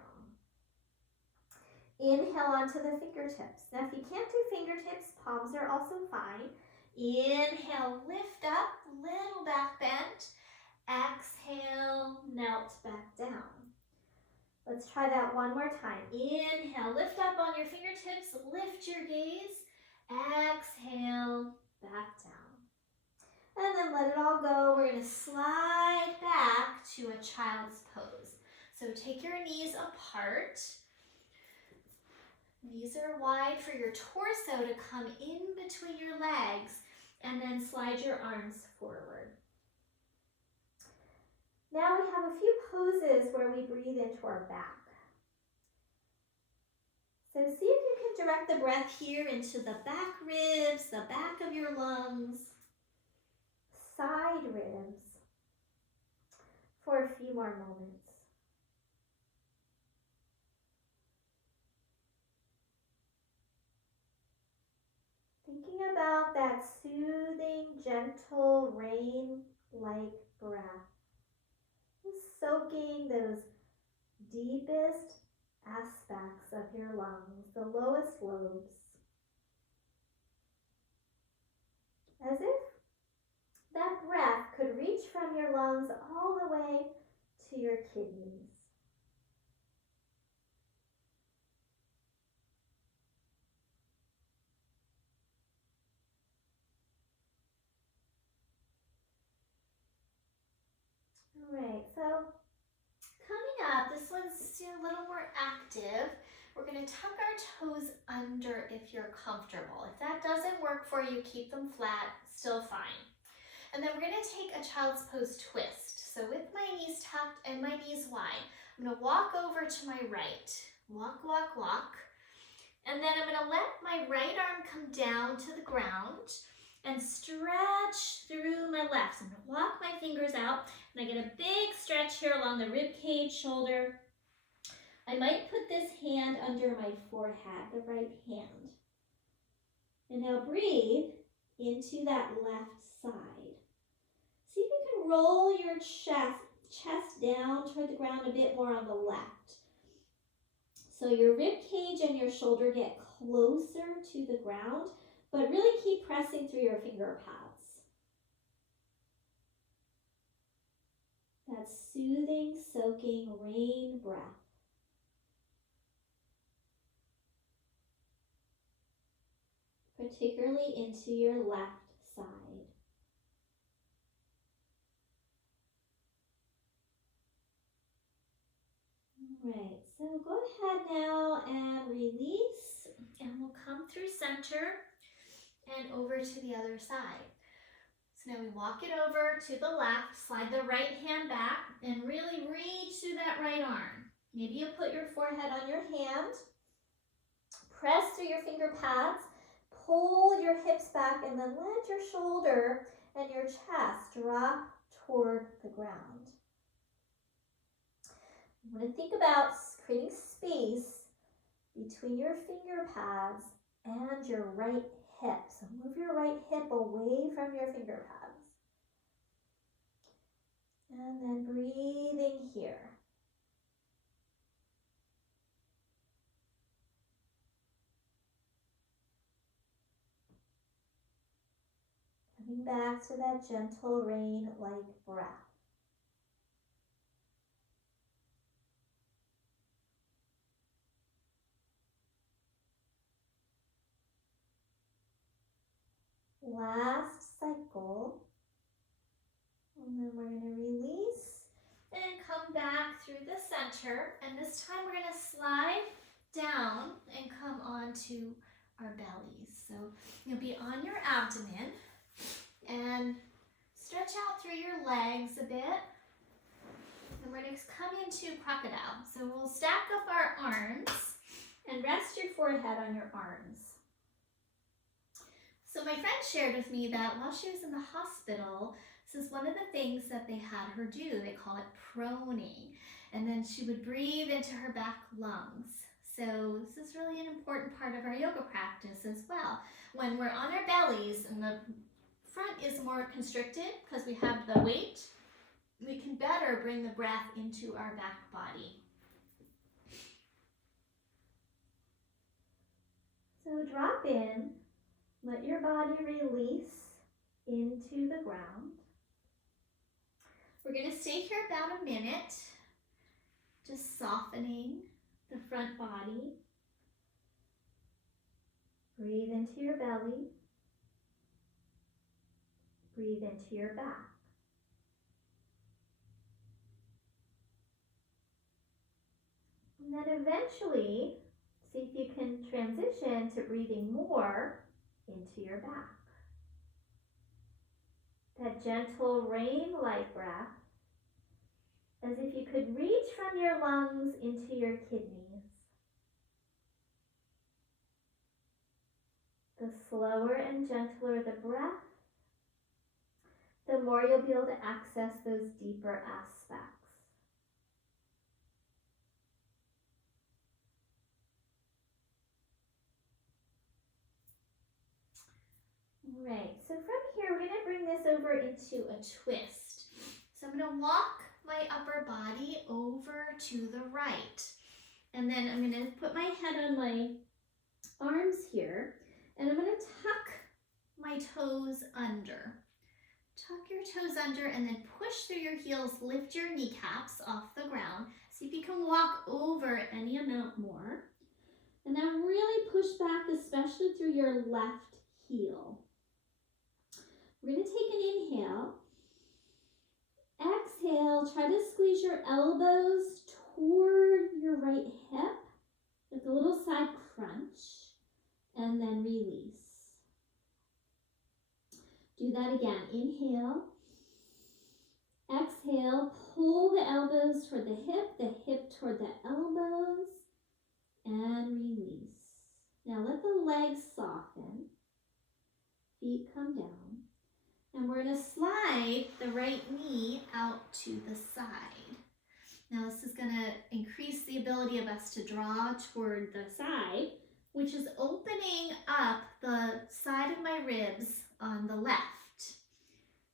Inhale onto the fingertips. Now if you can't do fingertips, palms are also fine. Inhale, lift up, little back bend. Exhale, melt back down. Let's try that one more time. Inhale, lift up on your fingertips, lift your gaze. Exhale, back down. And then let it all go. We're going to slide back to a child's pose. So take your knees apart. Knees are wide for your torso to come in between your legs, and then slide your arms forward. Now we have a few poses where we breathe into our back. So see if you can direct the breath here into the back ribs, the back of your lungs, side ribs, for a few more moments. Thinking about that soothing, gentle, rain-like breath. Soaking those deepest aspects of your lungs, the lowest lobes. As if that breath could reach from your lungs all the way to your kidneys. right, so coming up, this one's a little more active. We're going to tuck our toes under if you're comfortable. If that doesn't work for you, keep them flat, still fine. And then we're going to take a child's pose twist. So with my knees tucked and my knees wide, I'm going to walk over to my right. Walk, walk, walk. And then I'm going to let my right arm come down to the ground and stretch through my left. So I'm going to walk my fingers out, and I get a big stretch here along the rib cage, shoulder. I might put this hand under my forehead, the right hand. And now breathe into that left side. See if you can roll your chest down toward the ground a bit more on the left. So your rib cage and your shoulder get closer to the ground, but really keep pressing through your finger pads. That soothing, soaking rain breath. Particularly into your left side. All right, so go ahead now and release, and we'll come through center and over to the other side. So now we walk it over to the left, slide the right hand back, and really reach through that right arm. Maybe you put your forehead on your hand, press through your finger pads, pull your hips back, and then let your shoulder and your chest drop toward the ground. You want to think about creating space between your finger pads and your right hip. So move your right hip away from your finger pads. And then breathing here. Coming back to that gentle rain-like breath. Last cycle. And then we're going to release and come back through the center. And this time we're going to slide down and come onto our bellies. So you'll be on your abdomen and stretch out through your legs a bit. And we're going to come into crocodile. So we'll stack up our arms and rest your forehead on your arms. So my friend shared with me that while she was in the hospital, this is one of the things that they had her do. They call it proning. And then she would breathe into her back lungs. So this is really an important part of our yoga practice as well. When we're on our bellies and the front is more constricted because we have the weight, we can better bring the breath into our back body. So drop in. Let your body release into the ground. We're going to stay here about a minute, just softening the front body. Breathe into your belly. Breathe into your back. And then eventually, see if you can transition to breathing more into your back. That gentle rain-like breath, as if you could reach from your lungs into your kidneys. The slower and gentler the breath, the more you'll be able to access those deeper aspects. Right, so from here, we're going to bring this over into a twist. So I'm going to walk my upper body over to the right. And then I'm going to put my head on my arms here. And I'm going to tuck my toes under. Tuck your toes under and then push through your heels. Lift your kneecaps off the ground. See if you can walk over any amount more. And now really push back, especially through your left heel. We're going to take an inhale Exhale, try to squeeze your elbows toward your right hip with a little side crunch, and then release. Do that again. Inhale. Exhale, pull the elbows toward the hip toward the elbows, and release. Now let the legs soften, feet come down, and we're going to slide the right knee out to the side. Now this is going to increase the ability of us to draw toward the side, which is opening up the side of my ribs on the left.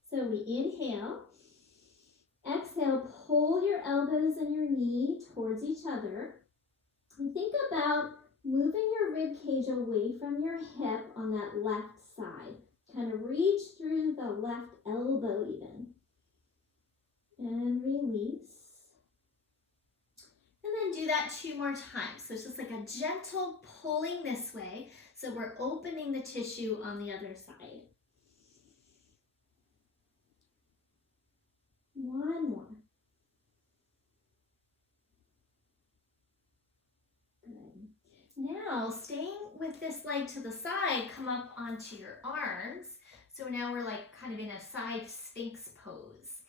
So we inhale. Exhale, pull your elbows and your knee towards each other. And think about moving your rib cage away from your hip on that left side. Kind of reach through the left elbow even. And release. And then do that 2 more times. So it's just like a gentle pulling this way. So we're opening the tissue on the other side. 1 more. Good. Now, staying with this leg to the side, come up onto your arms. So now we're like kind of in a side Sphinx pose.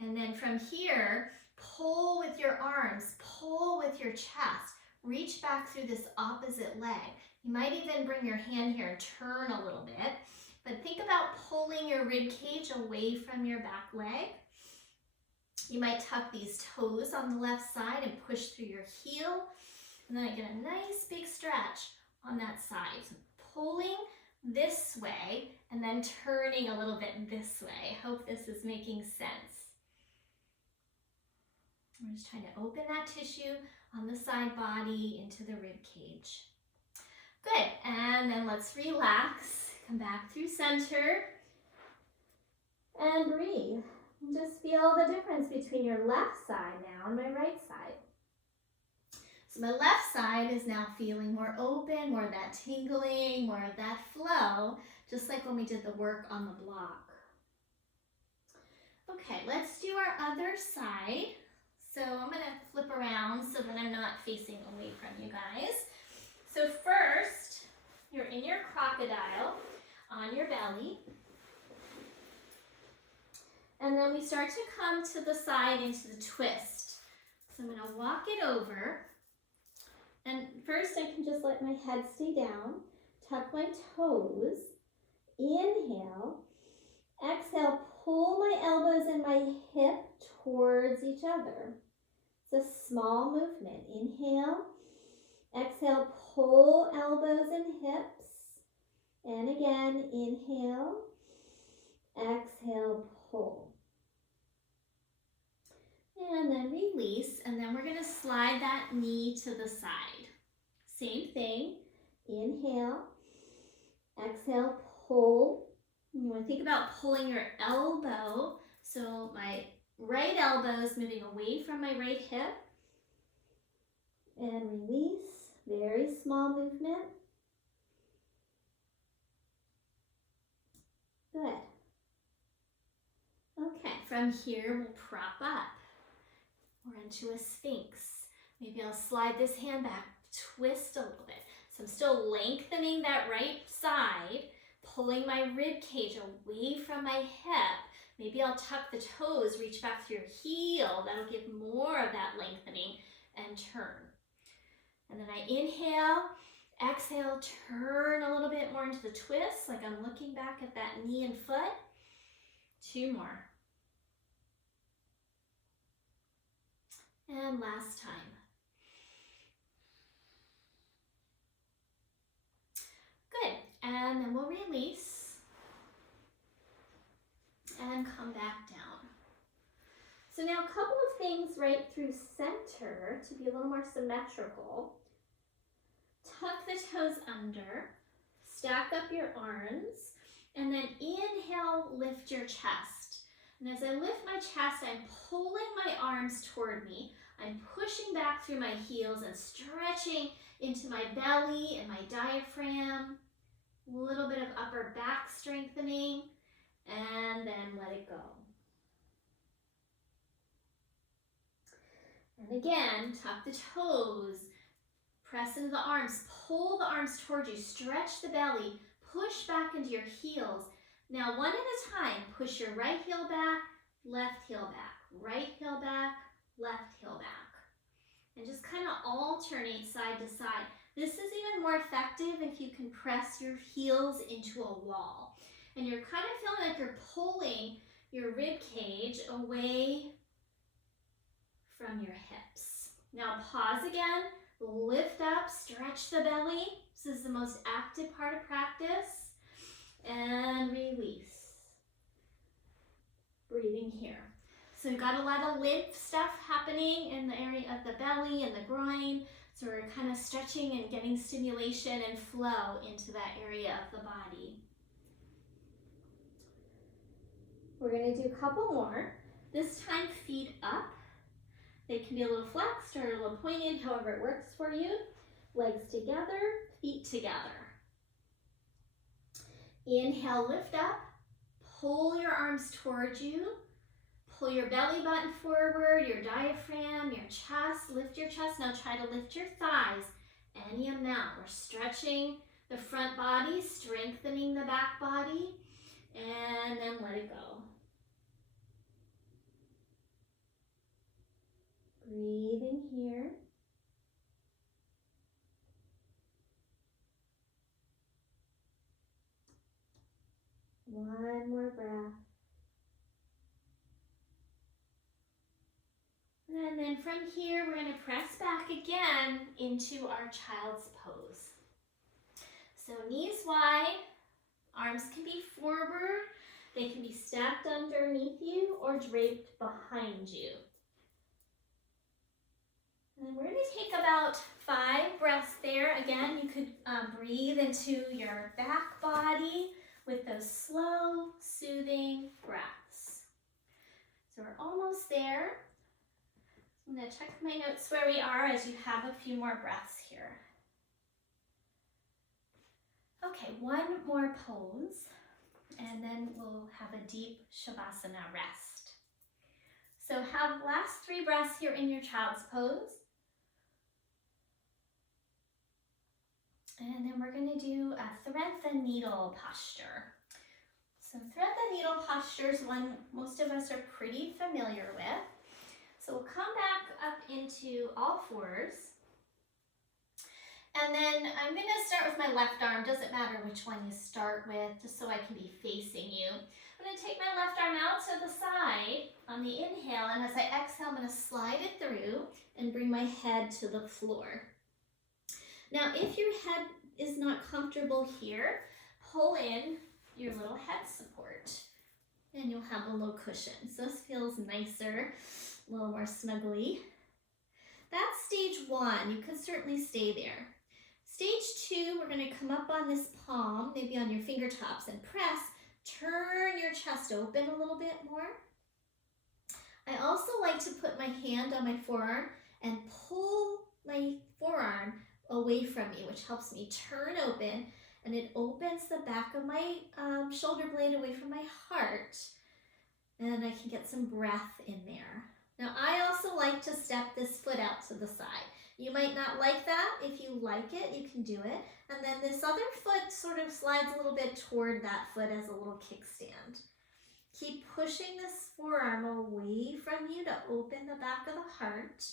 And then from here, pull with your arms, pull with your chest. Reach back through this opposite leg. You might even bring your hand here and turn a little bit. But think about pulling your rib cage away from your back leg. You might tuck these toes on the left side and push through your heel. And then I get a nice big stretch on that side. So pulling this way and then turning a little bit this way. I hope this is making sense. We're just trying to open that tissue on the side body into the rib cage. Good, and then let's relax. Come back through center and breathe. Just feel the difference between your left side now and my right side. So my left side is now feeling more open, more of that tingling, more of that flow, just like when we did the work on the block. Okay, let's do our other side. So I'm going to flip around so that I'm not facing away from you guys. So first, you're in your crocodile on your belly. And then we start to come to the side into the twist. So I'm going to walk it over. And first I can just let my head stay down, tuck my toes, inhale, exhale, pull my elbows and my hip towards each other. It's a small movement. Inhale, exhale, pull elbows and hips. And again, inhale, exhale, pull. And then release, and then we're going to slide that knee to the side. Same thing. Inhale, exhale, pull. You want to think about pulling your elbow. So my right elbow is moving away from my right hip. And release. Very small movement. Good. Okay, from here we'll prop up. We're into a Sphinx. Maybe I'll slide this hand back, twist a little bit. So I'm still lengthening that right side, pulling my rib cage away from my hip. Maybe I'll tuck the toes, reach back through your heel. That'll give more of that lengthening and turn. And then I inhale, exhale, turn a little bit more into the twist, like I'm looking back at that knee and foot. 2 more. And last time. Good, and then we'll release and come back down. So now a couple of things right through center to be a little more symmetrical. Tuck the toes under, stack up your arms, and then inhale, lift your chest. And as I lift my chest, I'm pulling my arms toward me. I'm pushing back through my heels and stretching into my belly and my diaphragm. A little bit of upper back strengthening, and then let it go. And again, tuck the toes, press into the arms, pull the arms towards you, stretch the belly, push back into your heels. Now, one at a time, push your right heel back, left heel back, right heel back, left heel back. And just kind of alternate side to side. This is even more effective if you can press your heels into a wall. And you're kind of feeling like you're pulling your rib cage away from your hips. Now pause again, lift up, stretch the belly. This is the most active part of practice. And release. Breathing here. So we've got a lot of lymph stuff happening in the area of the belly and the groin. So we're kind of stretching and getting stimulation and flow into that area of the body. We're going to do a couple more. This time, feet up. They can be a little flexed or a little pointed, however it works for you. Legs together, feet together. Inhale, lift up. Pull your arms towards you. Pull your belly button forward, your diaphragm, your chest. Lift your chest. Now try to lift your thighs any amount. We're stretching the front body, strengthening the back body, and then let it go. Breathing here. One more breath. And then from here, we're going to press back again into our child's pose. So knees wide, arms can be forward, they can be stacked underneath you or draped behind you. And then we're going to take about 5 breaths there. Again, you could breathe into your back body with those slow, soothing breaths. So we're almost there. I'm going to check my notes where we are as you have a few more breaths here. Okay, one more pose, and then we'll have a deep Shavasana rest. So have last 3 breaths here in your child's pose. And then we're going to do a thread the needle posture. So thread the needle posture is one most of us are pretty familiar with. So we'll come back up into all fours. And then I'm going to start with my left arm. Doesn't matter which one you start with, just so I can be facing you. I'm going to take my left arm out to the side on the inhale, and as I exhale, I'm going to slide it through and bring my head to the floor. Now, if your head is not comfortable here, pull in your little head support, and you'll have a little cushion. So this feels nicer, a little more snuggly. That's stage 1. You could certainly stay there. Stage 2, we're going to come up on this palm, maybe on your fingertips, and press. Turn your chest open a little bit more. I also like to put my hand on my forearm and pull my forearm away from me, which helps me turn open, and it opens the back of my shoulder blade away from my heart, and I can get some breath in there. Now, I also like to step this foot out to the side. You might not like that. If you like it, you can do it. And then this other foot sort of slides a little bit toward that foot as a little kickstand. Keep pushing this forearm away from you to open the back of the heart.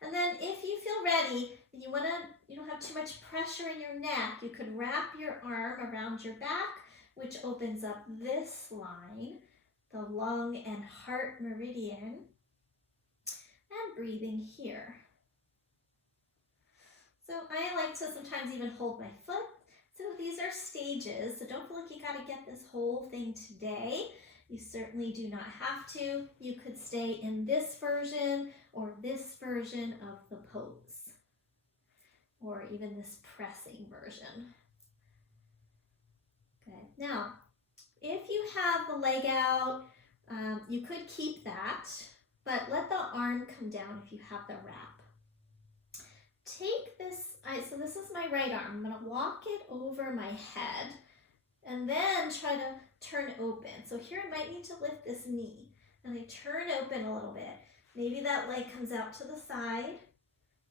And then if you feel ready and you don't have too much pressure in your neck, you could wrap your arm around your back, which opens up this line, the lung and heart meridian, and breathing here. So I like to sometimes even hold my foot. So these are stages, so don't feel like you gotta get this whole thing today. You certainly do not have to. You could stay in this version or this version of the pose, or even this pressing version. Okay, now, if you have the leg out, you could keep that, but let the arm come down if you have the wrap. Take this, so this is my right arm. I'm gonna walk it over my head and then try to turn open. So here I might need to lift this knee, and I turn open a little bit. Maybe that leg comes out to the side.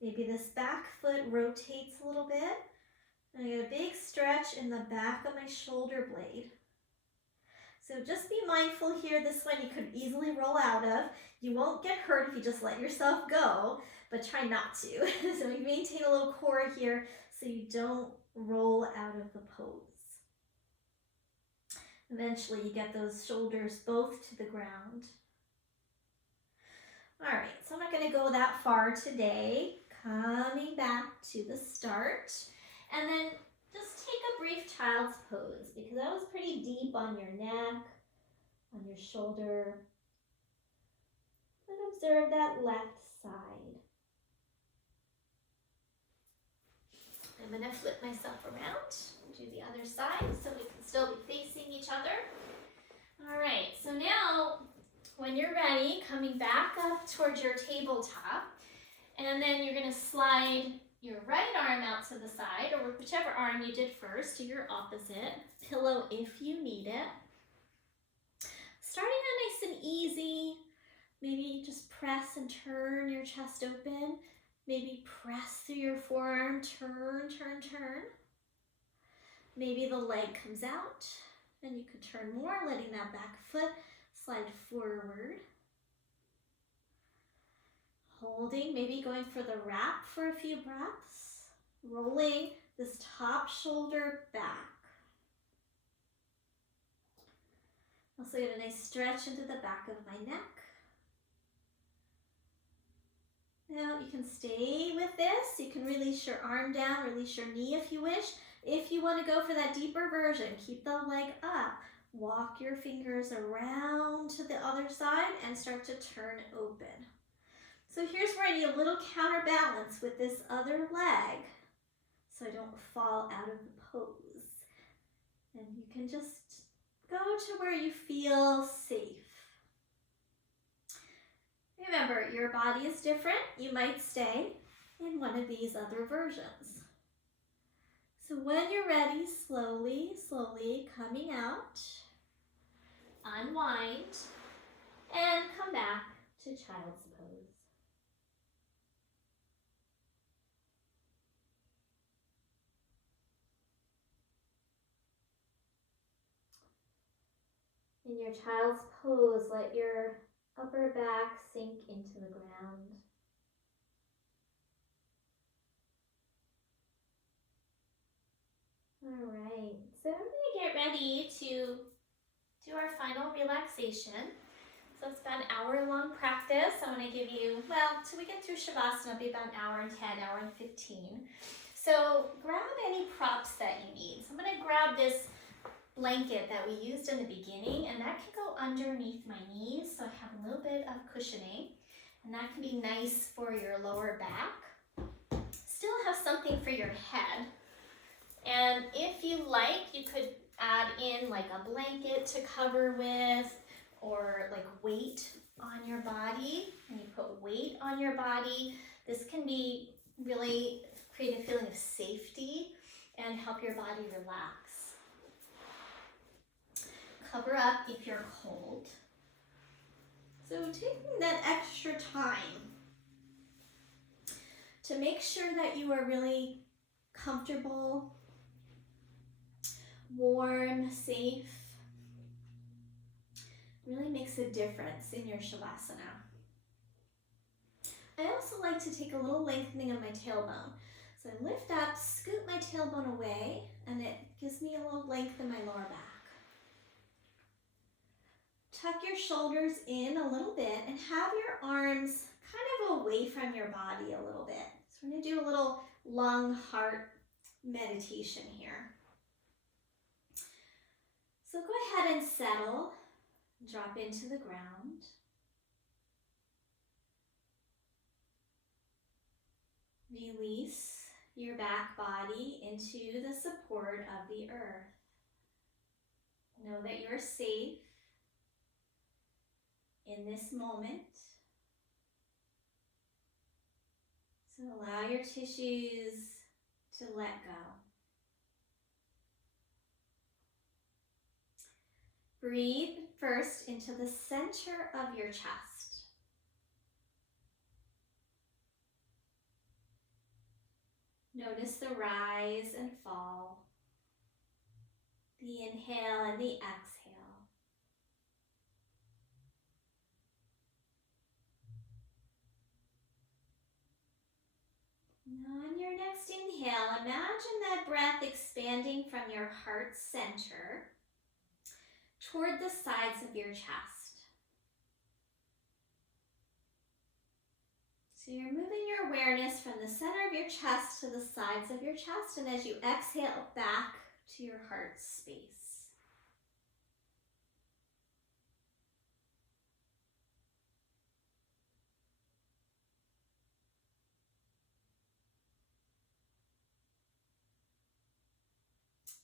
Maybe this back foot rotates a little bit. And I get a big stretch in the back of my shoulder blade. So just be mindful here. This one you could easily roll out of. You won't get hurt if you just let yourself go, but try not to. So you maintain a little core here so you don't roll out of the pose. Eventually you get those shoulders both to the ground. All right, so I'm not going to go that far today. Coming back to the start. And then just take a brief child's pose because that was pretty deep on your neck, on your shoulder. And observe that left side. I'm going to flip myself around and do the other side so we can still be facing each other. All right, so now when you're ready, coming back up towards your tabletop, and then you're going to slide your right arm out to the side, or whichever arm you did first, to your opposite. Pillow if you need it. Starting out nice and easy. Maybe just press and turn your chest open. Maybe press through your forearm, turn, turn, turn. Maybe the leg comes out, and you could turn more, letting that back foot slide forward. Holding, maybe going for the wrap for a few breaths. Rolling this top shoulder back. Also get a nice stretch into the back of my neck. Now you can stay with this. You can release your arm down, release your knee if you wish. If you want to go for that deeper version, keep the leg up. Walk your fingers around to the other side and start to turn open. So here's where I need a little counterbalance with this other leg so I don't fall out of the pose. And you can just go to where you feel safe. Remember, your body is different. You might stay in one of these other versions. So when you're ready, slowly, slowly coming out, unwind, and come back to child's pose. In your child's pose, let your upper back sink into the ground. All right, so we're going to get ready to do our final relaxation. So it's about an hour-long practice. I want to give you, well, till we get through Shavasana, it'll be about an hour and 10, hour and 15. So grab any props that you need. So I'm going to grab this blanket that we used in the beginning, and that can go underneath my knees, so I have a little bit of cushioning, and that can be nice for your lower back. Still have something for your head, and if you like, you could add in like a blanket to cover with, or like weight on your body. When you put weight on your body, this can be really create a feeling of safety and help your body relax. Cover up if you're cold. So taking that extra time to make sure that you are really comfortable, warm, safe, really makes a difference in your Shavasana. I also like to take a little lengthening of my tailbone. So I lift up, scoot my tailbone away, and it gives me a little length in my lower back. Tuck your shoulders in a little bit and have your arms kind of away from your body a little bit. So we're going to do a little lung heart meditation here. So go ahead and settle, drop into the ground. Release your back body into the support of the earth. Know that you're safe in this moment. So allow your tissues to let go. Breathe first into the center of your chest. Notice the rise and fall, the inhale and the exhale. Now on your next inhale, imagine that breath expanding from your heart center toward the sides of your chest. So you're moving your awareness from the center of your chest to the sides of your chest, and as you exhale, back to your heart space.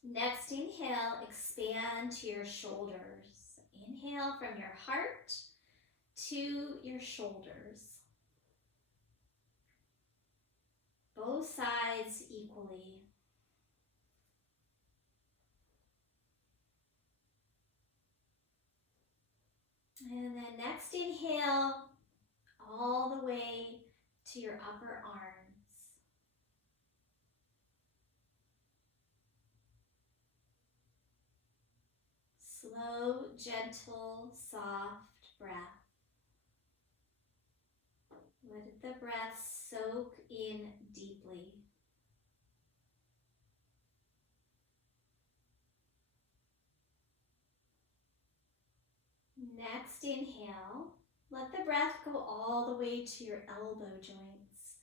Next inhale, expand to your shoulders. Inhale from your heart to your shoulders. Both sides equally. And then next inhale, all the way to your upper arms. Slow, gentle, soft breath. Let the breath soak in deeply. Next inhale, let the breath go all the way to your elbow joints.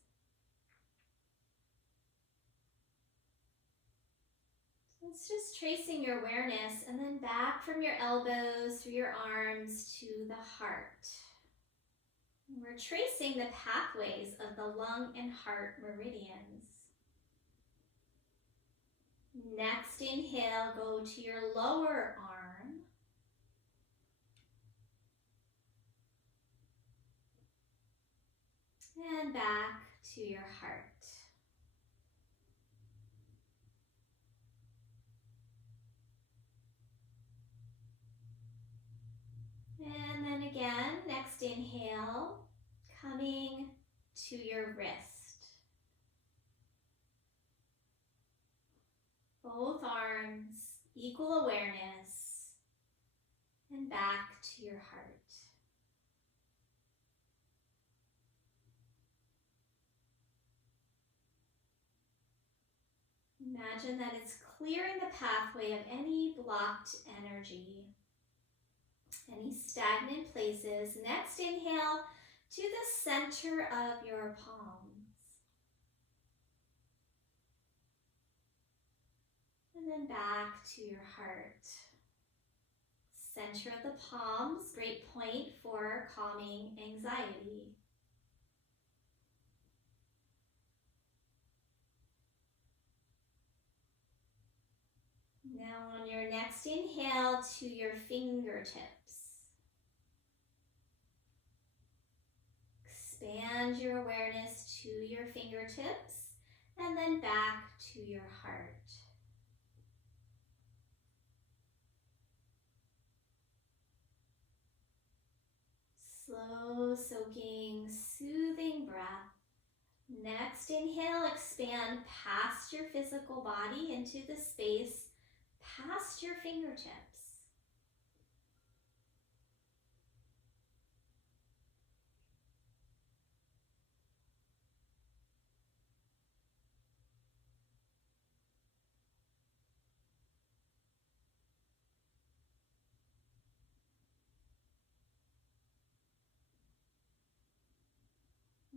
So it's just tracing your awareness and then back from your elbows through your arms to the heart. And we're tracing the pathways of the lung and heart meridians. Next inhale, go to your lower arm. And back to your heart. And then again, next inhale, coming to your wrist. Both arms, equal awareness, and back to your heart. Imagine that it's clearing the pathway of any blocked energy, any stagnant places. Next inhale to the center of your palms. And then back to your heart. Center of the palms, great point for calming anxiety. Now on your next inhale to your fingertips. Expand your awareness to your fingertips and then back to your heart. Slow, soaking, soothing breath. Next inhale, expand past your physical body into the space past your fingertips.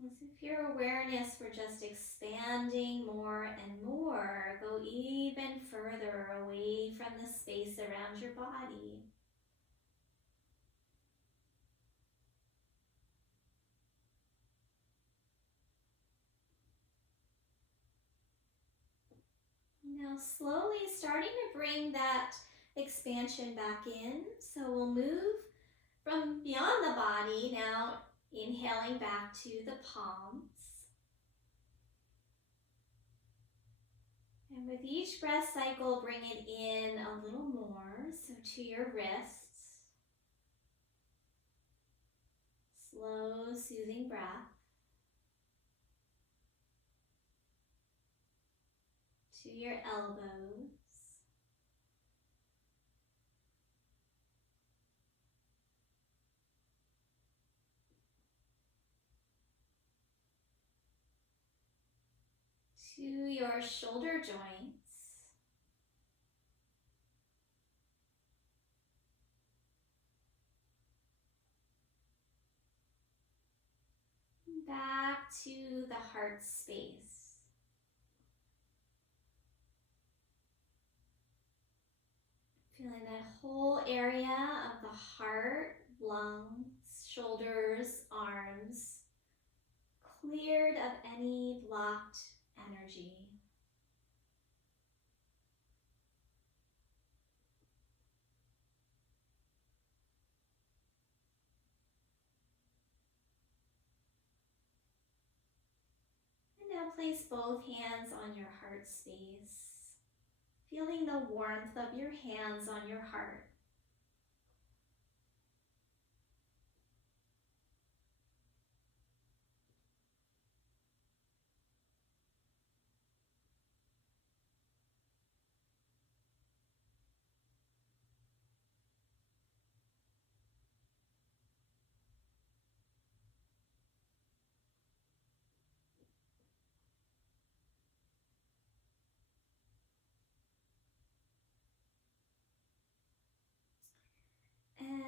As if your awareness were just expanding more and more, go even further away from the space around your body. Now slowly starting to bring that expansion back in. So we'll move from beyond the body, now inhaling back to the palms. And with each breath cycle, bring it in a little more, so to your wrists. Slow, soothing breath. to your elbows. To your shoulder joints. Back to the heart space. Feeling that whole area of the heart, lungs, shoulders, arms, cleared of any blocked energy. And now place both hands on your heart space, feeling the warmth of your hands on your heart.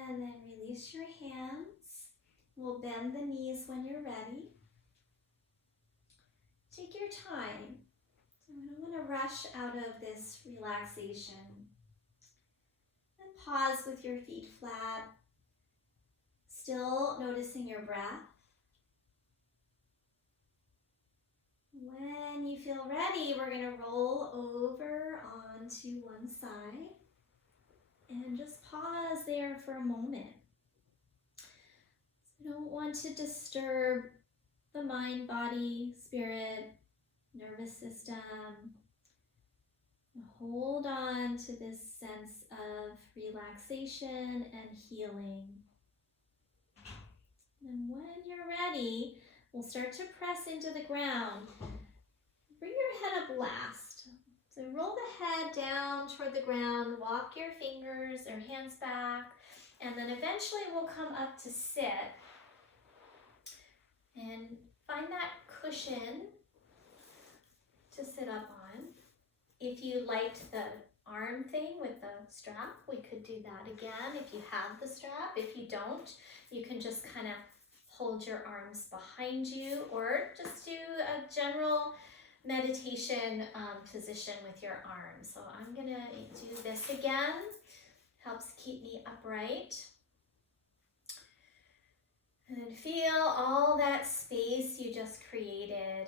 And then release your hands. We'll bend the knees when you're ready. Take your time. We don't want to rush out of this relaxation. And pause with your feet flat, still noticing your breath. When you feel ready, we're going to roll over onto one side and just pause there for a moment. You don't want to disturb the mind, body, spirit, nervous system. Hold on to this sense of relaxation and healing. And when you're ready, we'll start to press into the ground. Bring your head up last. So roll the head down toward the ground, walk your fingers or hands back, and then eventually we'll come up to sit. And find that cushion to sit up on. If you liked the arm thing with the strap, we could do that again if you have the strap. If you don't, you can just kind of hold your arms behind you or just do a general meditation position with your arms. So I'm gonna do this again. Helps keep me upright. And then feel all that space you just created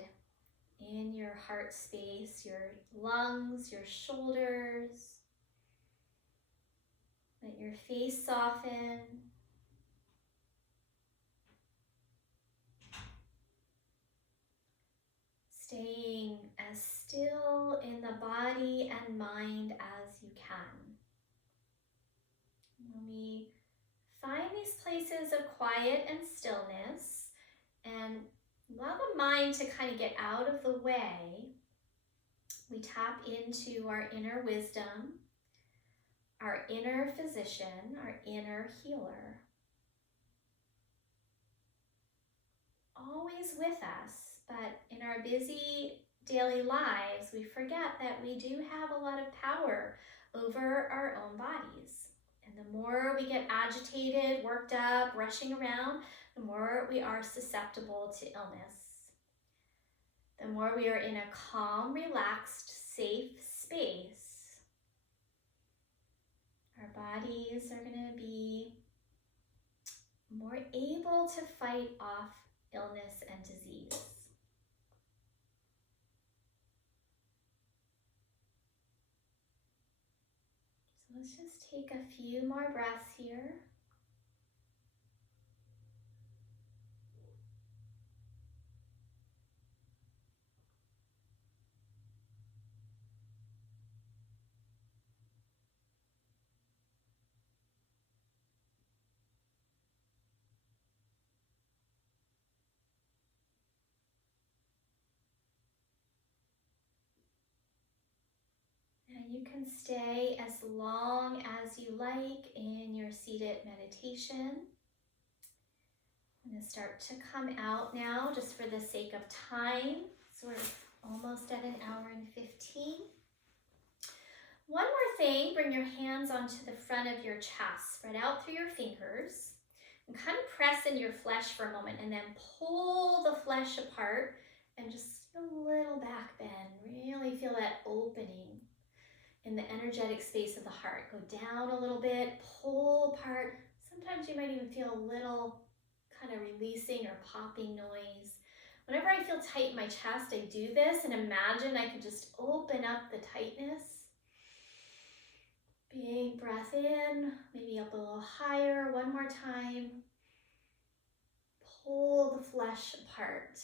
in your heart space, your lungs, your shoulders. Let your face soften. Staying as still in the body and mind as you can. When we find these places of quiet and stillness and allow the mind to kind of get out of the way, we tap into our inner wisdom, our inner physician, our inner healer. Always with us, but in our busy daily lives, we forget that we do have a lot of power over our own bodies. And the more we get agitated, worked up, rushing around, the more we are susceptible to illness. The more we are in a calm, relaxed, safe space, our bodies are going to be more able to fight off illness and disease. So let's just take a few more breaths here. And you can stay as long as you like in your seated meditation. I'm going to start to come out now just for the sake of time. So we're almost at an hour and 15. One more thing, bring your hands onto the front of your chest, spread out through your fingers, and kind of press in your flesh for a moment, and then pull the flesh apart and just a little back bend. Really feel that opening in the energetic space of the heart. Go down a little bit, pull apart. Sometimes you might even feel a little kind of releasing or popping noise. Whenever I feel tight in my chest, I do this and imagine I can just open up the tightness. Big breath in, maybe up a little higher. One more time. Pull the flesh apart.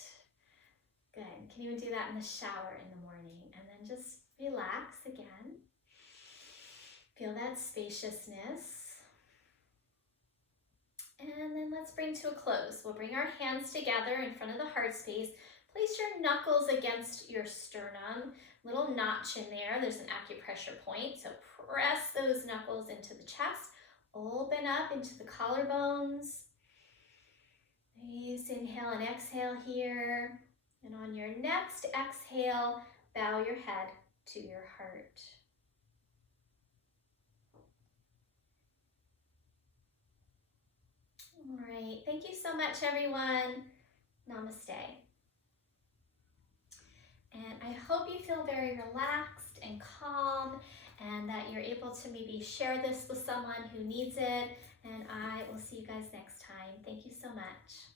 Good. You can even do that in the shower in the morning. And then just relax again. Feel that spaciousness. And then let's bring to a close. We'll bring our hands together in front of the heart space. Place your knuckles against your sternum. Little notch in there. There's an acupressure point. So press those knuckles into the chest. Open up into the collarbones. Nice inhale and exhale here. And on your next exhale, bow your head to your heart. All right, thank you so much, everyone. Namaste. And I hope you feel very relaxed and calm and that you're able to maybe share this with someone who needs it. And I will see you guys next time. Thank you so much.